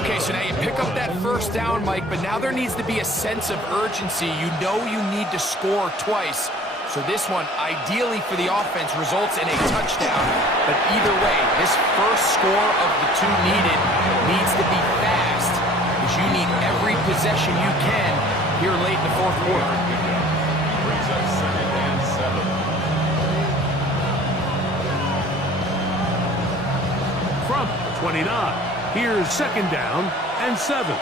Okay, so now you pick up that 1st down, Mike, but now there needs to be a sense of urgency. You know you need to score twice. So this one, ideally for the offense, results in a touchdown. But either way, this first score of the 2 needed needs to be fast, because you need every possession you can here late in the fourth quarter. Brings up 2nd and 7. From the 29, here's 2nd down and 7.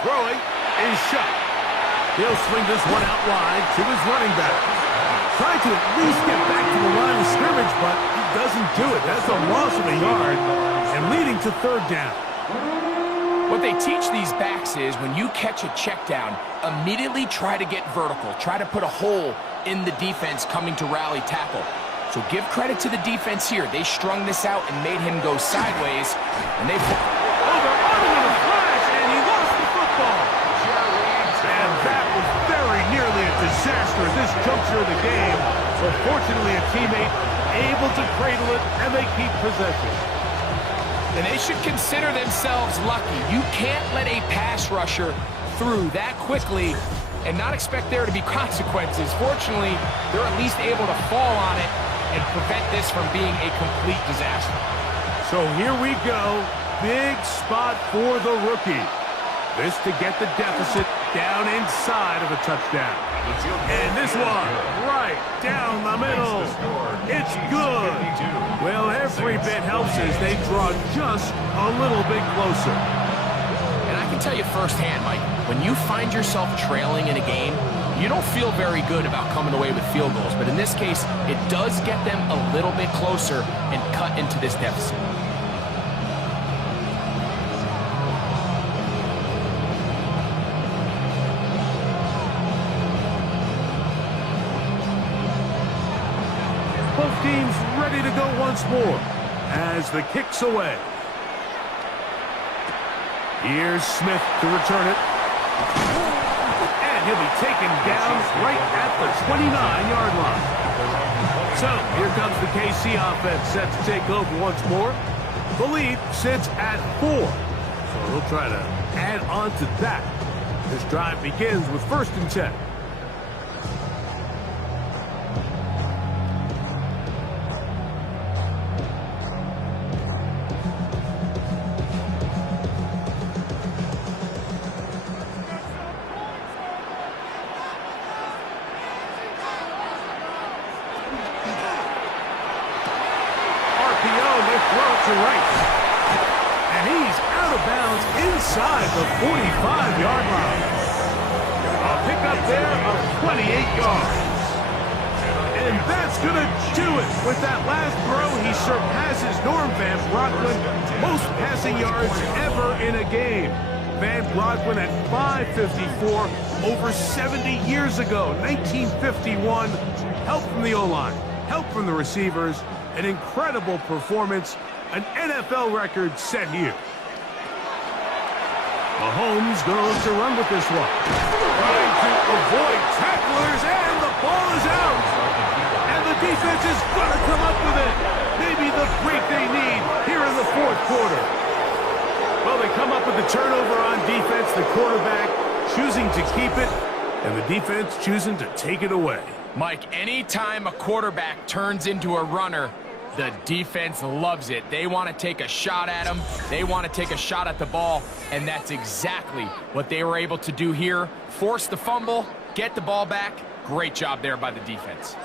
Throwing is Shuck. He'll swing this one out wide to his running back. Trying to at least get back to the line of scrimmage, but he doesn't do it. That's a loss of a yard and leading to 3rd down. What they teach these backs is when you catch a check down, immediately try to get vertical. Try to put a hole in the defense coming to rally tackle. So give credit to the defense here. They strung this out and made him go sideways, and they... Disaster at this juncture of the game, but fortunately a teammate able to cradle it, and they keep possession. And they should consider themselves lucky. You can't let a pass rusher through that quickly and not expect there to be consequences. Fortunately, they're at least able to fall on it and prevent this from being a complete disaster. So here we go. Big spot for the rookie. This to get the deficit down inside of a touchdown. And this one, right down the middle. It's good. Well, every bit helps as they draw just a little bit closer. And I can tell you firsthand, Mike, when you find yourself trailing in a game, you don't feel very good about coming away with field goals. But in this case, it does get them a little bit closer and cut into this deficit. Both teams ready to go once more as the kick's away. Here's Smith to return it. And he'll be taken down right at the 29-yard line. So here comes the KC offense set to take over once more. The lead sits at 4. So they'll try to add on to that. This drive begins with 1st and 10. And he's out of bounds inside the 45-yard line. A pickup there of 28 yards. And that's going to do it. With that last throw, he surpasses Norm Van Brocklin, most passing yards ever in a game. Van Brocklin at 554 over 70 years ago, 1951. Help from the O-line, help from the receivers, an incredible performance. An NFL record set here. Mahomes going to look to run with this one. Trying to avoid tacklers, and the ball is out. And the defense is going to come up with it. Maybe the break they need here in the 4th quarter. Well, they come up with the turnover on defense, the quarterback choosing to keep it, and the defense choosing to take it away. Mike, anytime a quarterback turns into a runner, the defense loves it. They want to take a shot at him. They want to take a shot at the ball, and that's exactly what they were able to do here. Force the fumble, get the ball back. Great job there by the defense.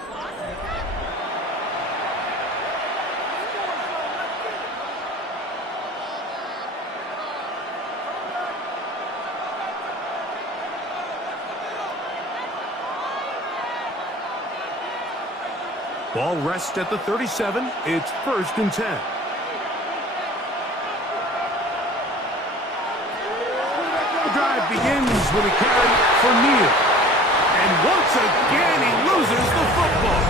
Ball rests at the 37. It's 1st and 10. The drive begins with a carry for Neal. And once again, he loses the football.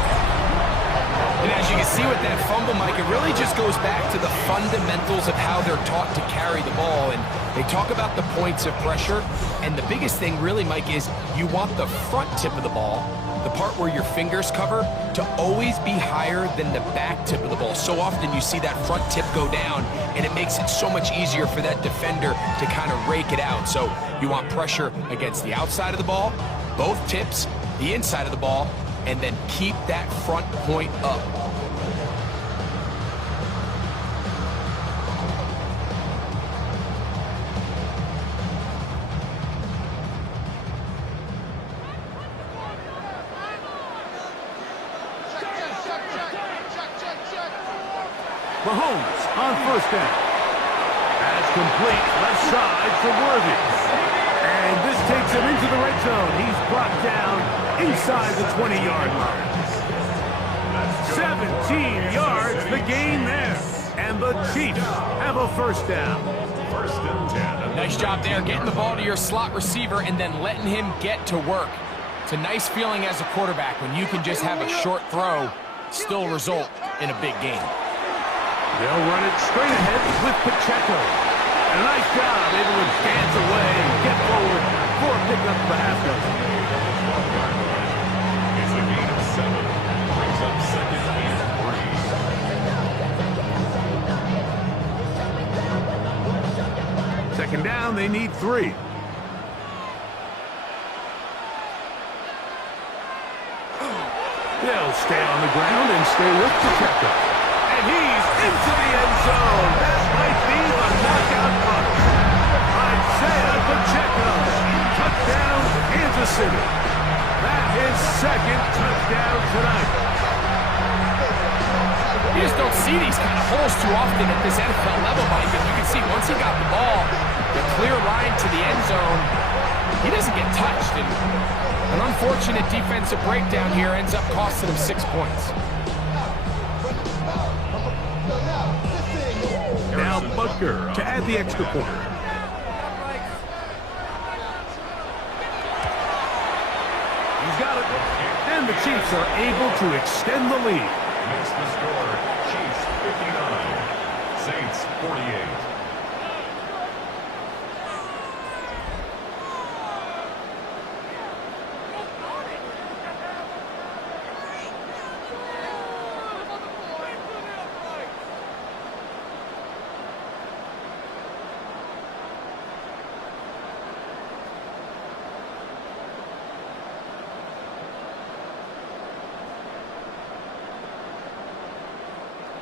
And as you can see with that fumble, Mike, it really just goes back to the fundamentals of how they're taught to carry the ball. And they talk about the points of pressure. And the biggest thing really, Mike, is you want the front tip of the ball, the part where your fingers cover, to always be higher than the back tip of the ball. So often you see that front tip go down, and it makes it so much easier for that defender to kind of rake it out. So you want pressure against the outside of the ball, both tips, the inside of the ball, and then keep that front point up. Mahomes on 1st down. That's complete left side to Worthy. And this takes him into the red zone. He's brought down inside the 20-yard line. 17 yards, the gain there. And the Chiefs have a 1st down. 1st and 10. Nice job there, getting the ball to your slot receiver and then letting him get to work. It's a nice feeling as a quarterback when you can just have a short throw, still result in a big game. They'll run it straight ahead with Pacheco. And a nice job able to dance away and get forward for a pickup of the half dozen. It's a gain of 7. Brings up 2nd and 3. 2nd down, they need 3. They'll stay on the ground and stay with Pacheco. And he's into the end zone. That might be the knockout punch. Isaiah Pacheco. Touchdown, Kansas City. That's his second touchdown tonight. You just don't see these kind of holes too often at this NFL level, Mike. And you can see once he got the ball, the clear line to the end zone, he doesn't get touched. And an unfortunate defensive breakdown here ends up costing him 6 points. Now Butker to add the extra point. He's got it. And the Chiefs are able to extend the lead. Makes the score Chiefs 59, Saints 48.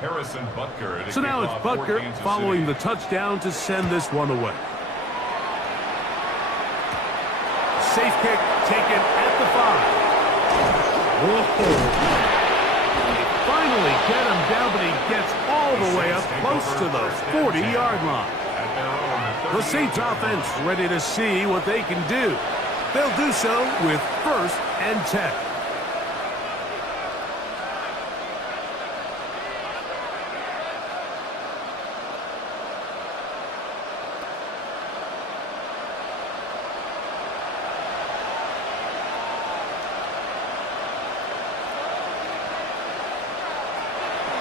Harrison Butker. So now it's Butker following the touchdown to send this one away. Safe kick taken at the 5. Whoa. They finally get him down, but he gets all the way up close to the 40-yard line. The Saints offense ready to see what they can do. They'll do so with 1st and 10.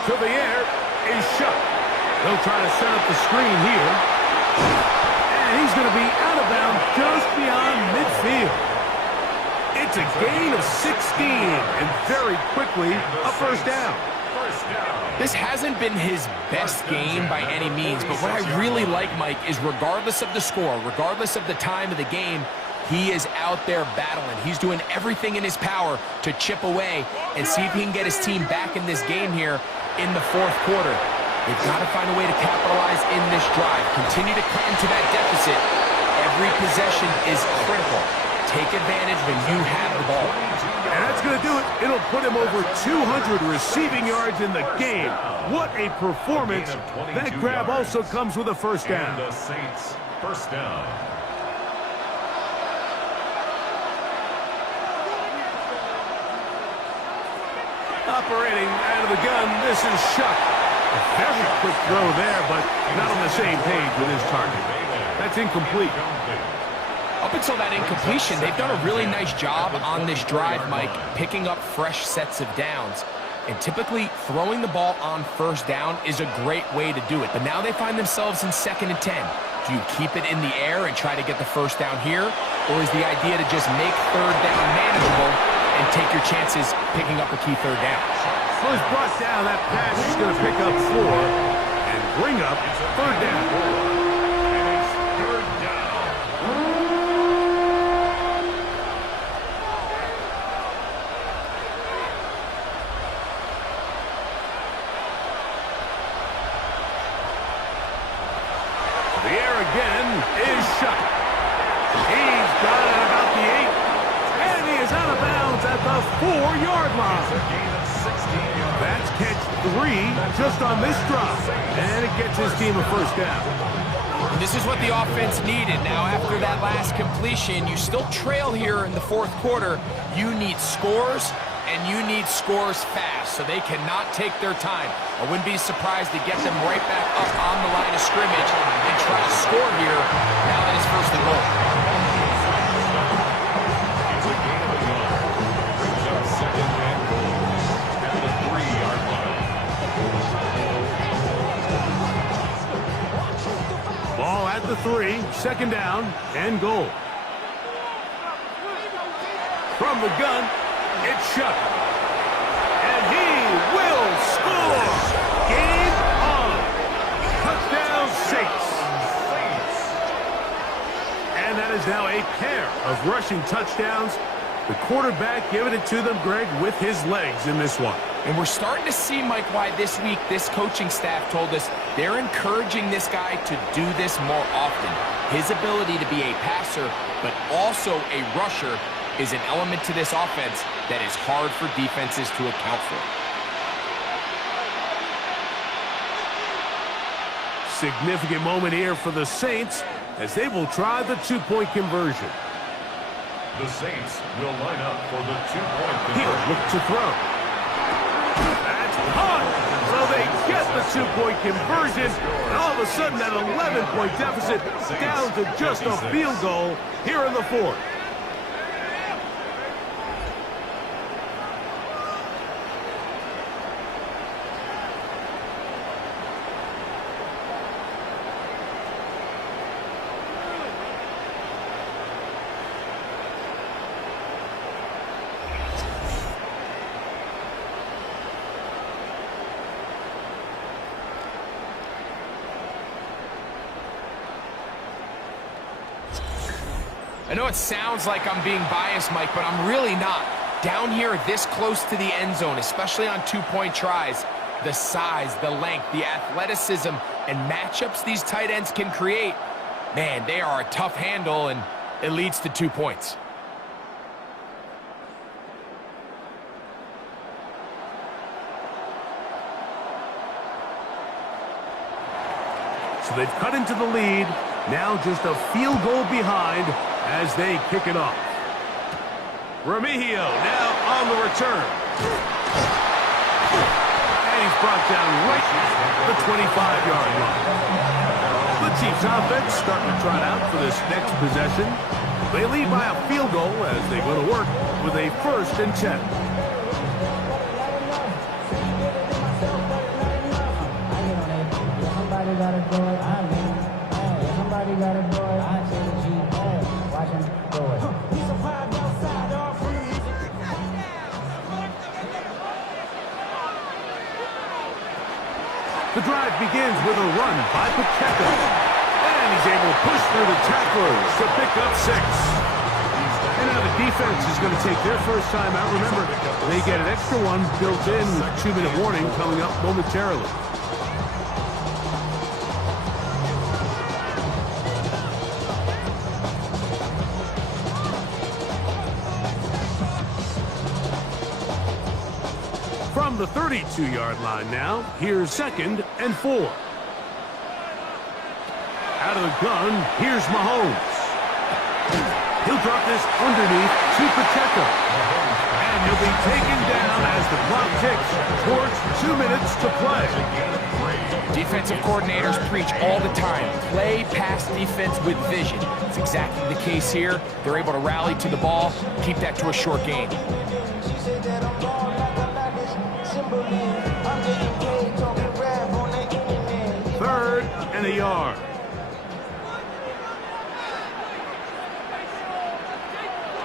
To the air is shut. They'll try to set up the screen here. And he's going to be out of bounds just beyond midfield. It's a gain of 16, and very quickly, a first down. This hasn't been his best game by any means, but what I really like, Mike, is regardless of the score, regardless of the time of the game, he is out there battling. He's doing everything in his power to chip away and see if he can get his team back in this game here in the 4th quarter. They've got to find a way to capitalize in this drive. Continue to cut into that deficit. Every possession is critical. Take advantage when you have the ball. And that's going to do it. It'll put him over 200 receiving yards in the game. What a performance. That grab also comes with a first down. And the Saints first down. Operating out of the gun, this is Shuck. A very quick throw there, but not on the same page with his target. That's incomplete. Up until that incompletion, they've done a really nice job on this drive, Mike, picking up fresh sets of downs. And typically, throwing the ball on first down is a great way to do it. But now they find themselves in 2nd and 10. Do you keep it in the air and try to get the first down here? Or is the idea to just make 3rd down manageable and take your chances picking up a key 3rd down? Well, he's brought down. That pass is going to pick up 4 and bring up 3rd down. And it's 3rd down. The air again is shut. He's got it about the 8. And he is out of bounds at the 4-yard line. It's a gain of 16 yards. That's catch 3 just on this drop. And it gets his team a first down. This is what the offense needed. Now, after that last completion, you still trail here in the 4th quarter. You need scores, and you need scores fast, so they cannot take their time. I wouldn't be surprised to get them right back up on the line of scrimmage and try to score here now that it's 1st and goal. It's a gain of 1. Brings up 2nd and goal at the 3-yard line. Ball at the 3, 2nd down and goal. From the gun, it's Shuck. And he will score. Game on. Touchdown Saints. And that is now a pair of rushing touchdowns. The quarterback giving it to them, Greg, with his legs in this one. And we're starting to see, Mike, why this week this coaching staff told us they're encouraging this guy to do this more often. His ability to be a passer, but also a rusher, is an element to this offense that is hard for defenses to account for. Significant moment here for the Saints as they will try the two-point conversion. The Saints will line up for the two-point He'll conversion. look to throw. That's caught! So they get the two-point conversion, and all of a sudden that 11-point deficit down to just a field goal here in the fourth. I know it sounds like I'm being biased, Mike, but I'm really not. Down here this close to the end zone, especially on two-point tries, the size, the length, the athleticism, and matchups these tight ends can create, man, they are a tough handle, and it leads to 2 points. So they've cut into the lead, now just a field goal behind as they kick it off. Remigio now on the return. And he's brought down right at the 25-yard line. The Chiefs offense starting to trot out for this next possession. They lead by a field goal as they go to work with a 1st and 10. Somebody gotta do it, I mean, hey, somebody gotta do it, I say the G, hey, watch him do it. He's a vibe outside, all free. The drive begins with a run by Pacheco. And he's able to push through the tacklers to pick up 6. And now the defense is going to take their first time out. Remember, they get an extra one built in with a 2-minute warning coming up momentarily. From the 32-yard line now, here's 2nd and 4. Out of the gun, here's Mahomes. He'll drop this underneath to Pacheco. And he'll be taken down as the clock ticks towards 2 minutes to play. Defensive coordinators preach all the time, play pass defense with vision. It's exactly the case here. They're able to rally to the ball, keep that to a short gain. 3rd and a yard.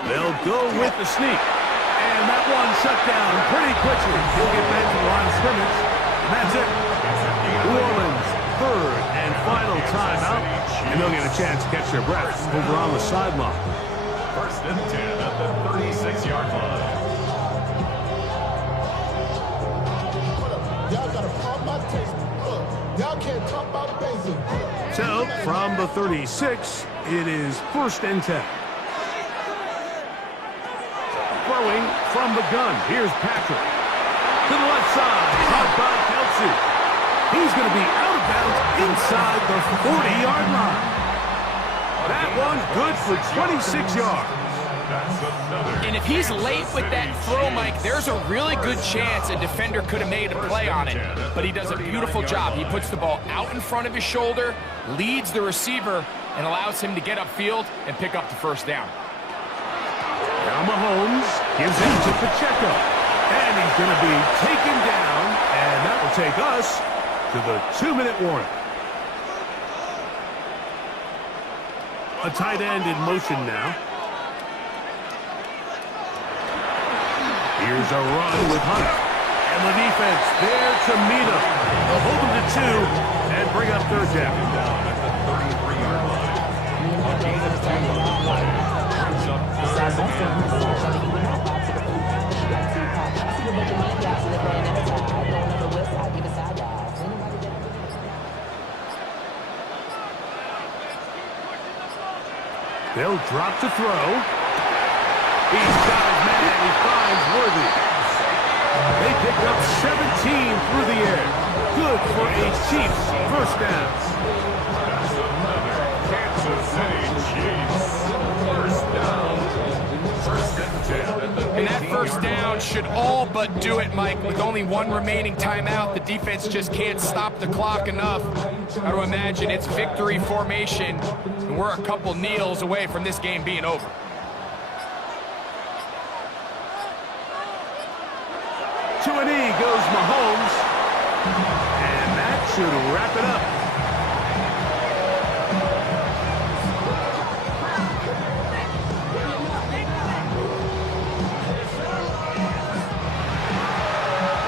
They'll go with the sneak. And that one shut down pretty quickly. He'll get back to the line of scrimmage. And that's it. New Orleans, 3rd and final timeout. And they'll get a chance to catch their breath over on the sideline. 1st and 10 at the 36-yard line. Y'all gotta pump my taste. Look, y'all can't talk about basic. So, from the 36, it is 1st and 10. Throwing from the gun, here's Patrick. To the left side, caught by Kelsey. He's going to be out of bounds inside the 40-yard line. That one good for 26 yards. And if he's late with that throw, Mike, there's a really good chance a defender could have made a play on it. But he does a beautiful job. He puts the ball out in front of his shoulder, leads the receiver, and allows him to get upfield and pick up the 1st down. Now Mahomes gives it to Pacheco. And he's going to be taken down, and that will take us to the 2-minute warning. A tight end in motion now. Here's a run with Hunt. And the defense there to meet him. They'll hold him to 2 and bring up 3rd down. At the 33-yard line. A gain of 2 on the play. Brings up 3rd and 4. They'll drop to throw. He's got his man. He finds Worthy. They pick up 17 through the air. Good for a Chiefs first down. That's another Kansas City Chiefs first down. First and 10 at the And that 18-yard first down should all but do it, Mike. With only one remaining timeout, the defense just can't stop the clock enough. Got to imagine it's victory formation, and we're a couple kneels away from this game being over. To a knee goes Mahomes. And that should wrap it up.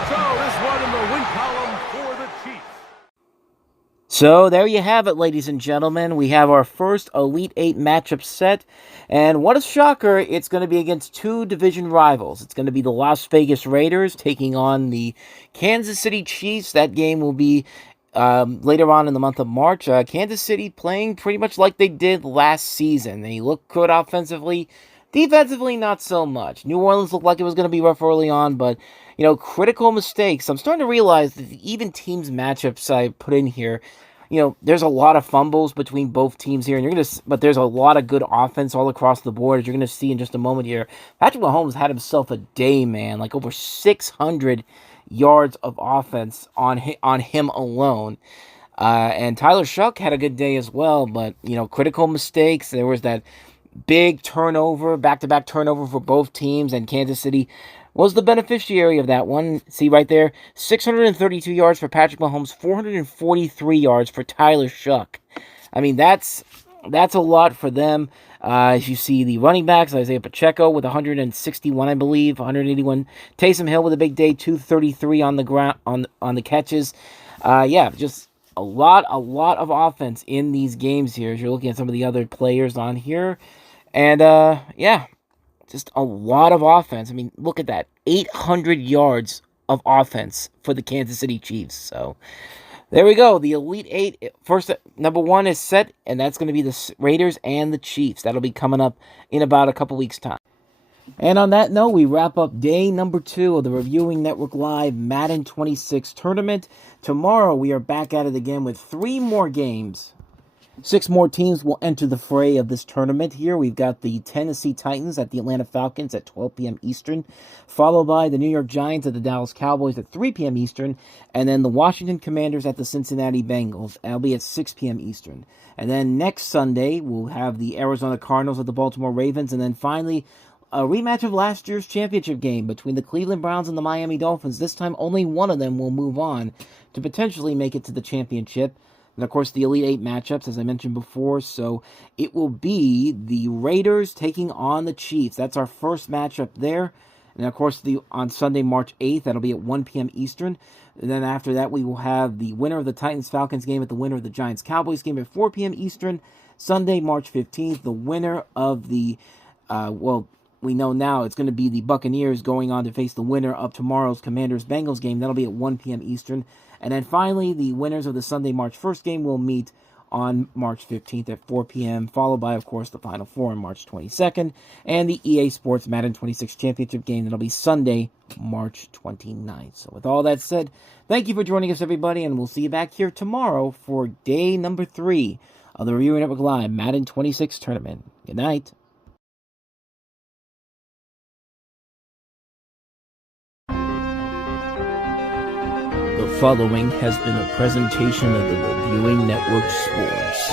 So this one in the win column for the Chiefs. So there you have it, ladies and gentlemen. We have our first Elite 8 matchup set. And what a shocker, it's going to be against two division rivals. It's going to be the Las Vegas Raiders taking on the Kansas City Chiefs. That game will be later on in the month of March. Kansas City playing pretty much like they did last season. They look good offensively. Defensively, not so much. New Orleans looked like it was going to be rough early on, but, critical mistakes. I'm starting to realize that even teams matchups I put in here, there's a lot of fumbles between both teams here, and but there's a lot of good offense all across the board, as you're going to see in just a moment here. Patrick Mahomes had himself a day, man, like over 600 yards of offense on him alone. And Tyler Shuck had a good day as well, but, critical mistakes. There was that big turnover, back-to-back turnover for both teams, and Kansas City was the beneficiary of that one. See right there, 632 yards for Patrick Mahomes, 443 yards for Tyler Shuck. I mean, that's a lot for them. As you see, the running backs, Isaiah Pacheco with 161, I believe, 181. Taysom Hill with a big day, 233 on the ground on the catches. Just a lot of offense in these games here. As you're looking at some of the other players on here, and just a lot of offense. I mean, look at that, 800 yards of offense for the Kansas City Chiefs. So there we go. The Elite 8, first, number 1 is set, and that's going to be the Raiders and the Chiefs. That'll be coming up in about a couple weeks' time. And on that note, we wrap up day number 2 of the Reviewing Network Live Madden 26 tournament. Tomorrow, we are back at it again with 3 more games. 6 more teams will enter the fray of this tournament here. We've got the Tennessee Titans at the Atlanta Falcons at 12 p.m. Eastern, followed by the New York Giants at the Dallas Cowboys at 3 p.m. Eastern, and then the Washington Commanders at the Cincinnati Bengals. That'll be at 6 p.m. Eastern. And then next Sunday, we'll have the Arizona Cardinals at the Baltimore Ravens, and then finally, a rematch of last year's championship game between the Cleveland Browns and the Miami Dolphins. This time, only one of them will move on to potentially make it to the championship. And, of course, the Elite 8 matchups, as I mentioned before. So it will be the Raiders taking on the Chiefs. That's our first matchup there. And, of course, on Sunday, March 8th, that'll be at 1 p.m. Eastern. And then after that, we will have the winner of the Titans-Falcons game at the winner of the Giants-Cowboys game at 4 p.m. Eastern. Sunday, March 15th, the winner of the, we know now it's going to be the Buccaneers going on to face the winner of tomorrow's Commanders-Bengals game. That'll be at 1 p.m. Eastern. And then finally, the winners of the Sunday, March 1st game will meet on March 15th at 4 p.m., followed by, of course, the Final Four on March 22nd, and the EA Sports Madden 26 Championship game. That'll be Sunday, March 29th. So with all that said, thank you for joining us, everybody, and we'll see you back here tomorrow for day number 3 of the Reviewing Network Live Madden 26 Tournament. Good night. The following has been a presentation of the Reviewing Network Sports.